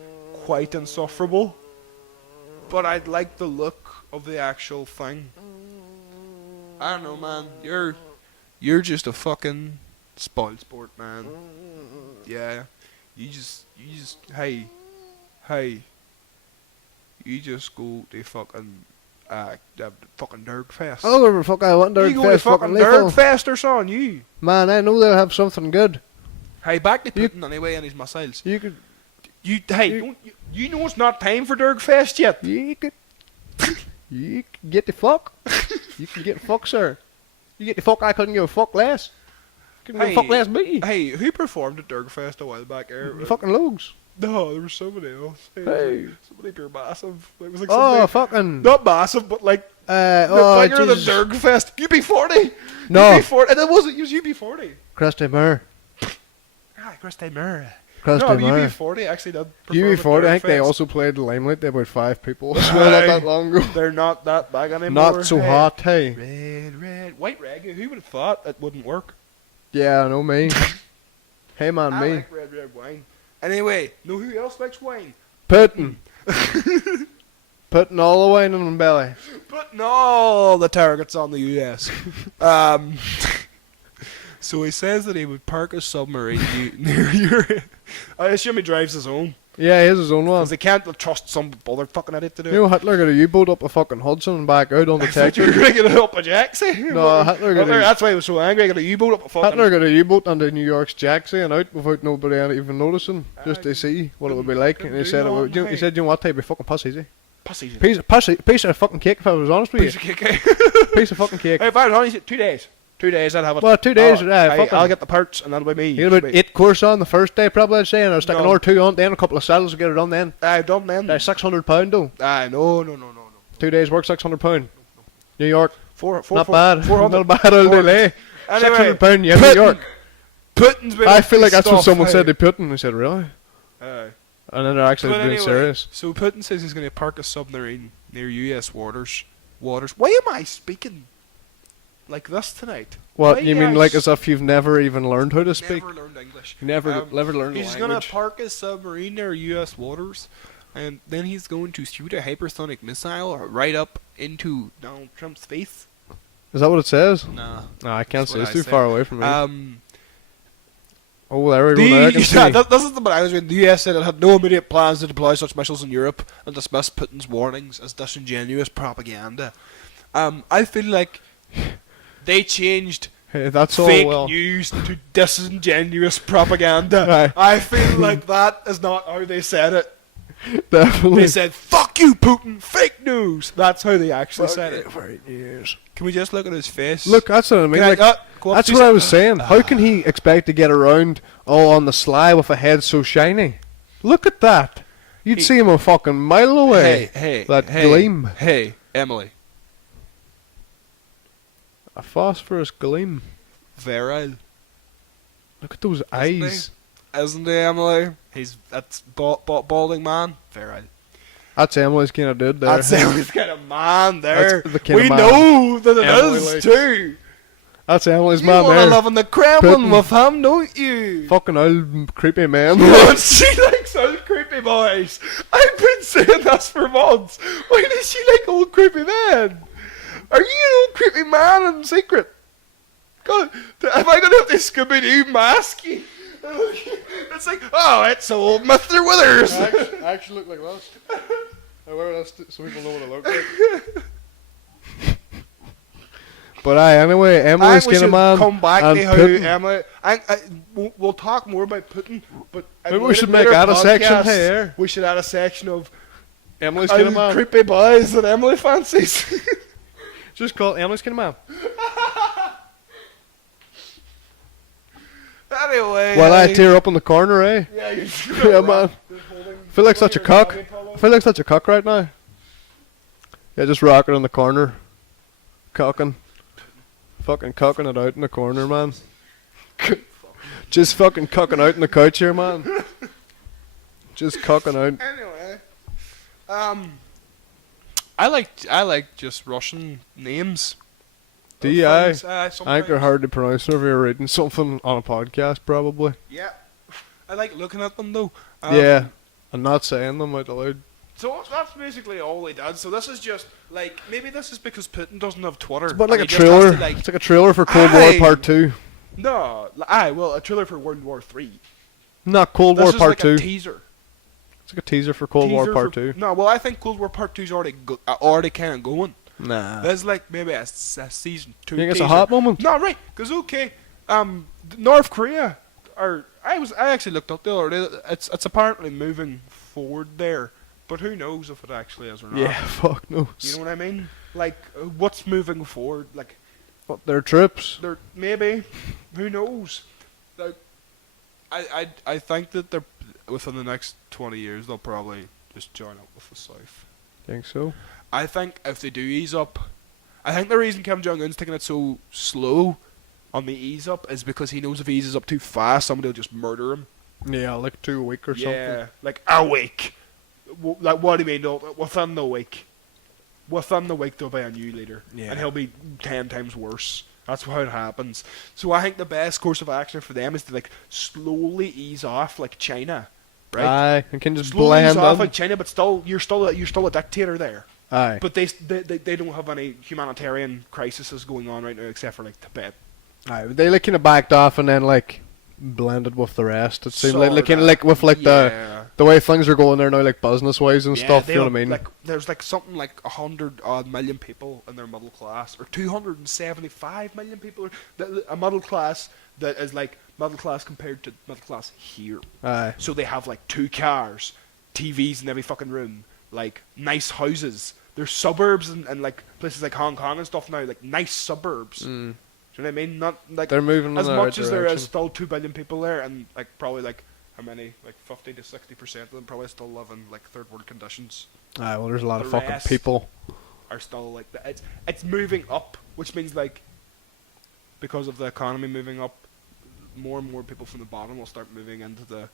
quite insufferable. But I'd like the look of the actual thing. I don't know, man. You're just a fucking spoiled sport, man. Yeah. You just hey. you just go to fucking Derg Fest. I don't give a fuck. I want Derg You go to Fest. fucking lethal. Derg Fest or son, you. Man, I know they'll have something good. Hey, back to You- Putin anyway and his missiles. You could. You know it's not time for Derg Fest yet. You could. You could get the fuck. You can get fuck, sir. You get the fuck. I couldn't give a fuck less. Couldn't give a fuck less me. Hey, who performed at Derg Fest a while back? The fucking loads. No, there was somebody else. Hey. Somebody pure massive. It was like Oh, somebody, fucking. not massive, but like bigger than Jesus. Derg Fest. UB40. No. UB40. And it wasn't. It was UB40. Christy Moore. Ah, Christy Moore. Christy No, Moore. UB40 actually did. perform at UB40, I Derg think they Fest. also played the Limelight. They about 5 people as well, not that long ago. They're not that big anymore. Not so Hey. hot, hey. Red, white reggae. Who would have thought it wouldn't work? Yeah, I know me. Hey man, I me. like red wine. Anyway, know who else likes wine? Putin. Putting all the wine in my belly. Putting all the targets on the US. So he says that he would park a submarine near your. I assume he drives his own. Yeah, he has his own one. Because they can't trust some other fucking idiot to do You it. know, Hitler got a U-boat up the fucking Hudson and back out You're undetected. going to get it up a Jacksy? No, Hitler got a- That's why he was so angry. He got a U-boat up a fucking... Hitler got a U-boat under New York's Jacksy and out without nobody even noticing, just to see what it would be like. And he said, he said, you know what type of fucking puss is he? Pussy. Piece of fucking cake, if I was honest with Piece of you. cake. Piece of fucking cake. Hey, if I was honest, 2 days. 2 days, I'd have it. Well, 2 days, Oh, yeah, hey, fucking- I'll get the parts, and that'll be me. You had about 8 course on the first day, probably, I'd say, and I was sticking No. another 2 on, then a couple of saddles to get it done then. I've done them. That's £600 though. No. 2 days work, £600. New York, Four, not bad. 400. Not bad all delay. Anyway, £600, yeah, New Putin. York. Putin's been I up feel like to that's what stuff, someone hey. said to Putin. He said, really? Aye. And then they're actually But being anyway, serious. So Putin says he's going to park a submarine near US waters. Why am I speaking like this tonight? What, Why you mean like as if you've never even learned how to speak? Never learned English. You never learned the He's going language. to park a submarine near US waters, and then he's going to shoot a hypersonic missile right up into Donald Trump's face. Is that what it says? Nah. No, I can't That's see. what It's I too said. far away from me. Oh, there we The, go. Now I can see. yeah, this is the one I was reading. The US said it had no immediate plans to deploy such missiles in Europe and dismissed Putin's warnings as disingenuous propaganda. I feel like they changed Hey, that's all fake well. news to disingenuous propaganda. Aye. I feel like that is not how they said it. Definitely. They said, "Fuck you, Putin! Fake news." That's how they actually said it. Right years. Can we just look at his face? Look, that's what I mean. Can Like, go up that's 2 what I was seconds? saying. How can he expect to get around all on the sly with a head so shiny? Look at that. You'd He- see him a fucking mile away. Hey, That hey, gleam. Hey, Emily. A phosphorus gleam. Virile. Look at those Isn't eyes. Isn't he, Emily? That's balding man. Virile. That's Emily's kind of dude there. That's Emily's kind of man there. That's the kind We of man know that it Emily is likes. too. That's Emily's You man want to there. live in the Kremlin Putin. with him, don't you? Fucking old creepy man. She likes old creepy boys. I've been saying this for months. Why does she like old creepy men? Are you an old creepy man in secret? God, am I gonna have to Scooby-Doo mask you? It's like, oh, it's old Mr. Withers. I actually look like this. I wear this so people know what I look like. But anyway, I Emily's think we kind of should man. come back and to how Putin. Emily. We'll talk more about Putin, but Maybe we should make that a section here. We should add a section of Emily's kind of old man. creepy boys that Emily fancies. Just call it Emily's kind of man. Anyway. While I tear up in the corner, eh? Yeah, you're Yeah, man. Feel like such a cock. Feel like such a cock right now. Yeah, just rocking in the corner. Cocking. Fucking cocking it out in the corner, man. Just fucking cocking out in the couch here, man. Just cocking out. Anyway, I like just Russian names. Do you? I Things, think they're hard to pronounce whenever you're reading something on a podcast, probably. Yeah, I like looking at them though. Yeah. And not saying them out loud. So that's basically all he did. So this is just like maybe this is because Putin doesn't have Twitter. It's about like and a he just has trailer. to, like, It's like a trailer for Cold War Aye. Part 2. well, a trailer for World War 3. Not Cold This War is Part like 2. a teaser. It's It's like a teaser for Cold War teaser Part for- 2. No, well, I think Cold War Part 2's already kind of going. Nah. There's like maybe a season 2 You think it's a teaser. hot moment? No, right, because North Korea, I actually looked up the other day. It's apparently moving forward there, but who knows if it actually is or not. Yeah, fuck knows. You know what I mean? Like, what's moving forward? Like, But their trips. they're maybe, who knows? Like, I think that they're within the next 20 years they'll probably just join up with the South. Think so? I think if they do ease up, I think the reason Kim Jong Un's taking it so slow on the ease up is because he knows if he eases up too fast, somebody will just murder him. Yeah, like 2 a week or Yeah, something. like a week. Like, what do you mean? No, within the week. Within the week, there'll be a new leader. Yeah. And he'll be 10 times worse. That's how it happens. So I think the best course of action for them is to, like, slowly ease off, like China. Right? Aye, and can just Slowly ease blend off in. like China, but you're still a dictator there. Aye. But they don't have any humanitarian crises going on right now, except for, like, Tibet. Aye, they like kind of backed off and then like blended with the rest. It seemed like kind Sorta. of like with like Yeah. the way things are going there now, like business wise and stuff. You know what I mean? Like, there's like something like 100 odd million people in their middle class, or 275 million people. A middle class that is like middle class compared to middle class here. Aye. So they have like 2 cars, TVs in every fucking room, like nice houses. There's suburbs and like places like Hong Kong and stuff now, like nice suburbs. Mm. Do you know what I mean? Not like They're moving as in the much right as there is direction. still 2 billion people there, and like probably like how many, like 50 to 60% of them probably still live in like third world conditions. Aye, well, there's a lot of The fucking rest- people. Are still like it's moving up, which means like because of the economy moving up, more and more people from the bottom will start moving into the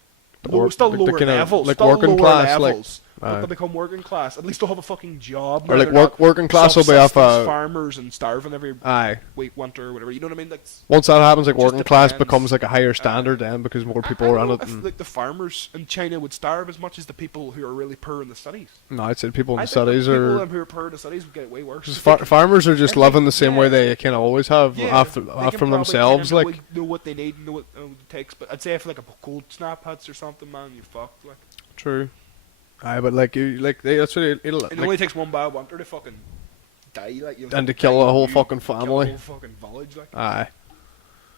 still the lower kinda, levels, like still working lower class, like, levels. But aye. they'll become working class. At least they'll have a fucking job. Or now. like They're not working class will be off subsistence farmers and starving every Aye. week, winter, or whatever. You know what I mean? That's Once that happens, like It just working class depends. becomes like a higher standard then because more people I are don't on know it. if like the farmers in China would starve as much as the people who are really poor in the cities. No, I'd say people in I the think cities the people are. who are poor in the cities would get it way worse. Just If they can- farmers are just if they- living the same way yeah. they kind of always have, Yeah, off they can from probably themselves. kinda Like, know what they need, know what it takes. But I'd say if like a cold snap hits or something, man, you're fucked. Like, true. Aye, but like that's what it'll it like, only takes one bad winter to fucking die. Like, and to kill a whole fucking kill a family. whole fucking village. Like, Aye.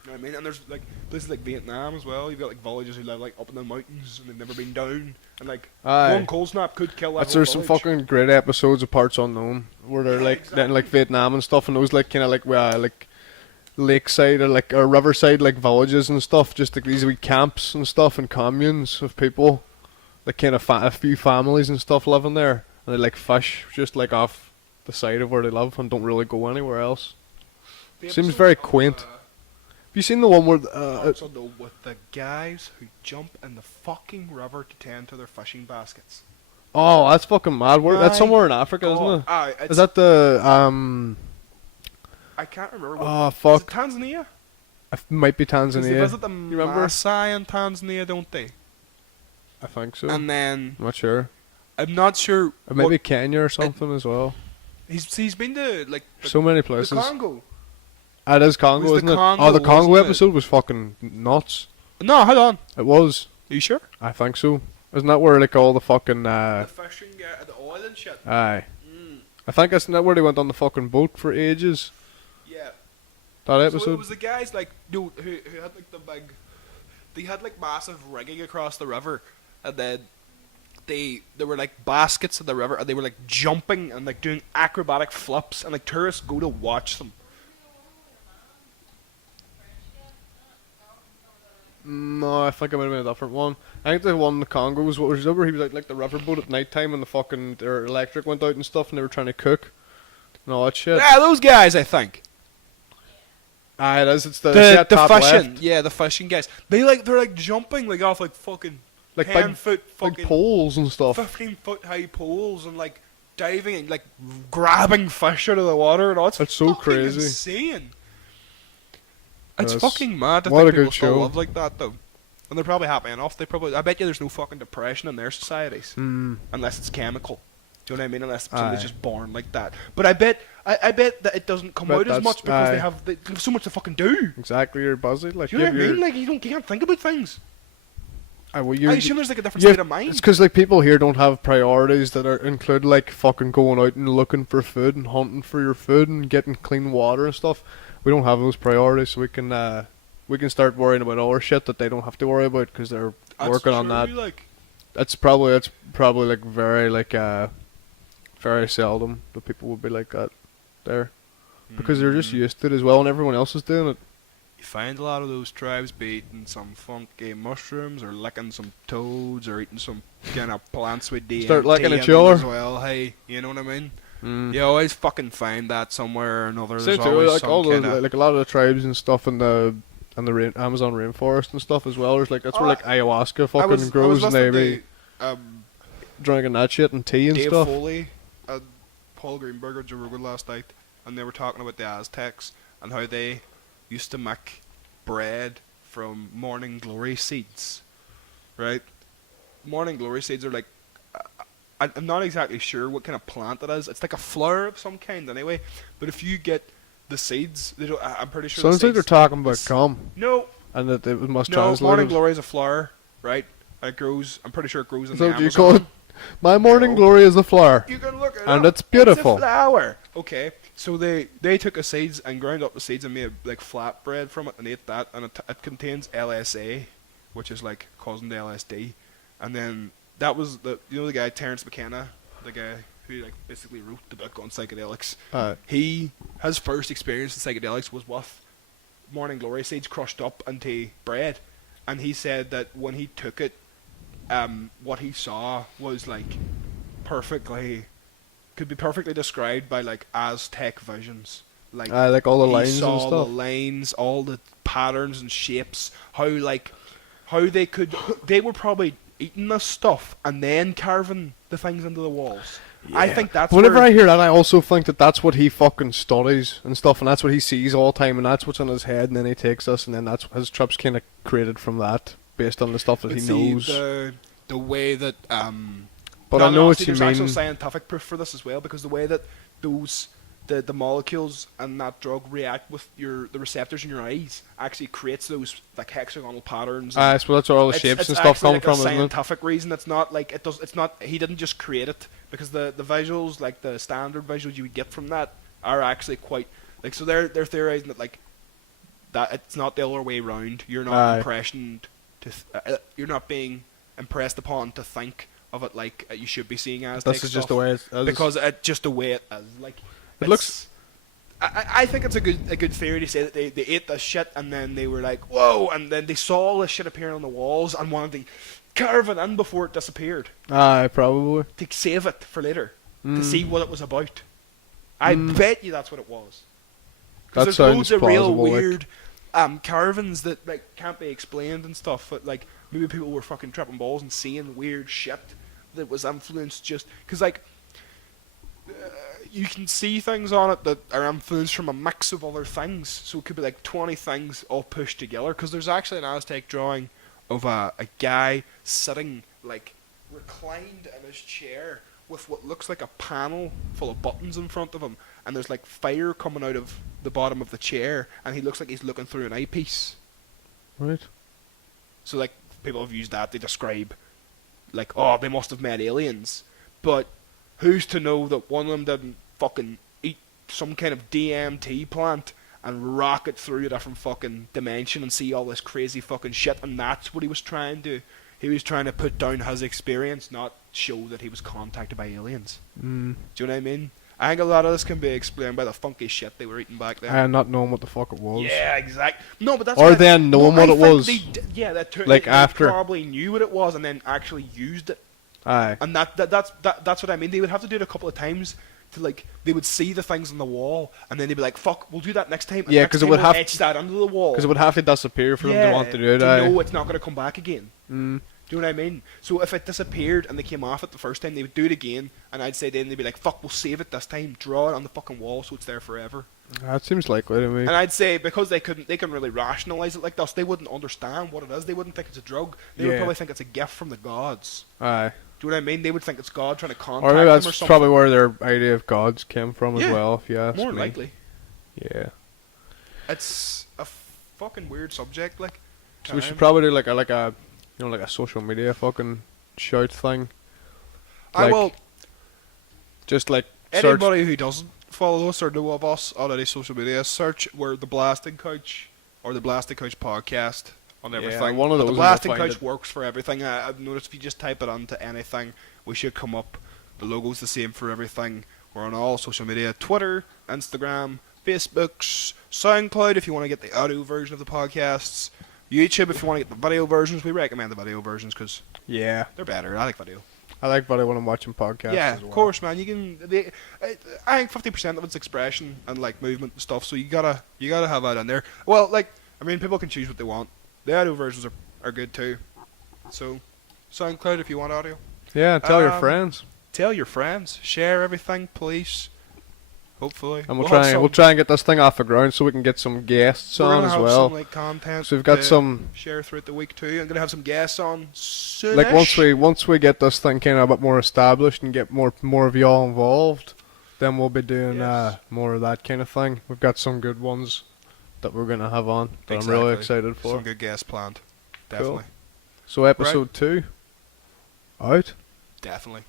you know what I mean? And there's like places like Vietnam as well. You've got like villages who live like up in the mountains and they've never been down. And like Aye. one cold snap could kill that That's whole there's some village. fucking great episodes of Parts Unknown where they're Yeah, like exactly. in like Vietnam and stuff, and those like kind of like lakeside or riverside like villages and stuff, just like these wee camps and stuff and communes of people, like kind of a few families and stuff living there, and they like fish just like off the side of where they live and don't really go anywhere else. The seems episodes very of, quaint. Have you seen the one where Parts Unknown with the guys who jump in the fucking river to tend to their fishing baskets. oh, that's fucking mad. That's My somewhere in Africa, God. isn't it? Aye, it's, Is that the I can't remember. What, oh is it fuck, Tanzania? it might be 'Cause they Tanzania. visit the You remember? Maasai in Tanzania, don't they? I think so. And then I'm not sure. I'm not sure. Or maybe what, Kenya or something as well. he's been to like So many the places. Congo. It is Congo, Was the isn't it? Congo, Oh, the Congo wasn't it? episode was fucking nuts. No, hold on. It was. Are you sure? I think so. Isn't that where like all the fucking The fishing, the oil and shit. aye. Mm, I think isn't that where they went on the fucking boat for ages? yeah. That So it episode. was the guys like who had like the big. They had like massive rigging across the river, and then there were like baskets in the river, and they were like jumping and like doing acrobatic flips, and like tourists go to watch them. No, I think it might have been a different one. I think the one in the Congo was what was it where he was like the river boat at night time and the fucking their electric went out and stuff and they were trying to cook and all that shit. Yeah, those guys, I think. Aye, it is. It's The that top fishing, left. yeah, the fishing guys. They're like jumping like off like fucking Like 10-foot big fucking poles and stuff. 15-foot high poles and like diving and like grabbing fish out of the water and all. It's That's so fucking crazy. insane. It's Yes. fucking mad to What think a good people still show. live like that though. And they're probably happy enough. I bet you there's no fucking depression in their societies. Mm. Unless it's chemical. Do you know what I mean? Unless Aye. somebody's just born like that. But I bet that it doesn't come But out as that's- much because aye. they have so much to fucking do. Exactly, you're busy. Like Do you know what I you're- mean? Like you can't think about things. Well, I assume there's like a different yeah, state of mind. it's because like people here don't have priorities that include like fucking going out and looking for food and hunting for your food and getting clean water and stuff. We don't have those priorities, so we can start worrying about other shit that they don't have to worry about because they're working on that. Like, It's probably like very seldom that people would be like that there because they're just used to it as well, and everyone else is doing it. you find a lot of those tribes be eating some funky mushrooms or licking some toads or eating some kind of plants with DMT Start licking in each them other. as well. Hey, you know what I mean? Mm. You always fucking find that somewhere or another. Same There's too, always like some all kind the of like a lot of the tribes and stuff in the Amazon rainforest and stuff as well. There's like that's where like ayahuasca fucking grows and they be drinking that shit and tea and Dave stuff. Foley and Paul Greenberg Joe Rogan last night, and they were talking about the Aztecs and how they used to make bread from morning glory seeds, right? Morning glory seeds are like, I'm not exactly sure what kind of plant it is. It's like a flower of some kind anyway. But if you get the seeds, they don't, I'm pretty sure. Sounds the like they're seeds, talking about cum no, and that it must no. translate. Morning it. glory is a flower, right? And it grows. I'm pretty sure it grows in Is the that what you Amazon. call it? My morning No. glory is a flower. You can look it And up. it's beautiful. It's a flower. Okay, so they took the seeds and ground up the seeds and made like flatbread from it and ate that, and it contains LSA, which is like causing the LSD, and then that was the the guy Terence McKenna, the guy who like basically wrote the book on psychedelics. His first experience in psychedelics was with morning glory seeds crushed up into bread, and he said that when he took it, what he saw was like could be perfectly described by like Aztec visions. Like all the he lines saw and stuff. the lines, all the patterns and shapes. How they were probably eating this stuff and then carving the things into the walls. Yeah. I think that's Whenever where, I hear that, I also think that that's what he fucking studies and stuff, and that's what he sees all the time, and that's what's in his head, and then he takes us, and then that's his trips kind of created from that, based on the stuff that but he see, knows. the way that But no, I know what see, you there's actual mean. scientific proof for this as well, because the way that the molecules and that drug react with the receptors in your eyes actually creates those like hexagonal patterns. I suppose that's where all the It's- shapes it's and stuff actually come like from, a isn't it? scientific reason. It's not like it does. It's not. He didn't just create it, because the visuals, like the standard visuals you would get from that, are actually quite like. So they're theorizing that like that it's not the other way around. You're not you're not being impressed upon to think of it like you should be seeing Aztec This is stuff, just the way it is. because it's just the way it is. Like It looks. I think it's a good theory to say that they ate this shit and then they were like, whoa, and then they saw all this shit appearing on the walls and wanted to carve it in before it disappeared Aye, probably. to save it for later to Mm. see what it was about. I Mm. bet you that's what it was. That Because there's sounds loads of real plausible, like. weird carvings that like can't be explained and stuff. But like maybe people were fucking tripping balls and seeing weird shit that was influenced just because like. You can see things on it that are influenced from a mix of other things. So it could be like 20 things all pushed together. Because there's actually an Aztec drawing of a guy sitting like reclined in his chair with what looks like a panel full of buttons in front of him. And there's like fire coming out of the bottom of the chair. And he looks like he's looking through an eyepiece. Right. So like people have used that to describe like, oh, they must have met aliens. But who's to know that one of them didn't fucking eat some kind of DMT plant and rocket through a different fucking dimension and see all this crazy fucking shit, and that's what he was trying to. He was trying to put down his experience, not show that he was contacted by aliens. Mm. Do you know what I mean? I think a lot of this can be explained by the funky shit they were eating back then. And not knowing what the fuck it was. Yeah, exactly. No, but that's Or what then knowing what it was. Yeah, Like they after. probably knew what it was and then actually used it. Aye. And that's what I mean. They would have to do it a couple of times to like they would see the things on the wall and then they'd be like, "Fuck, we'll do that next time." And Yeah, next 'cause it time would we'll have- etch that under the wall. Because it would have to disappear for them to want to do it. To Aye. know it's not going to come back again. Mm. Do you know what I mean? So if it disappeared and they came off it the first time, they would do it again, and I'd say then they'd be like, "Fuck, we'll save it this time. Draw it on the fucking wall so it's there forever." That seems likely to me. And I'd say because they couldn't really rationalize it like this, they wouldn't understand what it is. They wouldn't think it's a drug. They would Yeah. probably think it's a gift from the gods. Aye. Do you know what I mean? They would think it's God trying to contact Or maybe them that's or something. probably where their idea of gods came from as Yeah, well, if you ask More me. likely. Yeah. It's a fucking weird subject, like. So we should time. probably do like a You know, like a social media fucking shout thing. I Like, will. Just like search. Anybody who doesn't follow us or know of us on any social media, search where the Blasting Couch or the Blasting Couch podcast on everything. one of But those the will Blasting find Couch it. works for everything. I've noticed if you just type it onto anything, we should come up. The logo's the same for everything. We're on all social media: Twitter, Instagram, Facebook, SoundCloud if you want to get the audio version of the podcasts, YouTube if you want to get the video versions. We recommend the video versions because Yeah, they're better. I like video. I like video when I'm watching podcasts. Yeah, as well. of course, man. You can. I think 50% of it's expression and like movement and stuff. So you gotta have that in there. Well, like I mean, people can choose what they want. The audio versions are good too. So, SoundCloud if you want audio. Yeah, tell your Um, friends, Tell your friends. Share everything, please. Hopefully, and we'll have try and get this thing off the ground so we can get some guests we're on gonna as have well. some like content. So we've got to some, share throughout the week too. I'm gonna have some guests on soon. like once we get this thing kind of a bit more established and get more of y'all involved, then we'll be doing Yes. more of that kind of thing. We've got some good ones that we're gonna have on that I'm really excited for. Some good guests planned. Definitely. So episode 2 out. Definitely.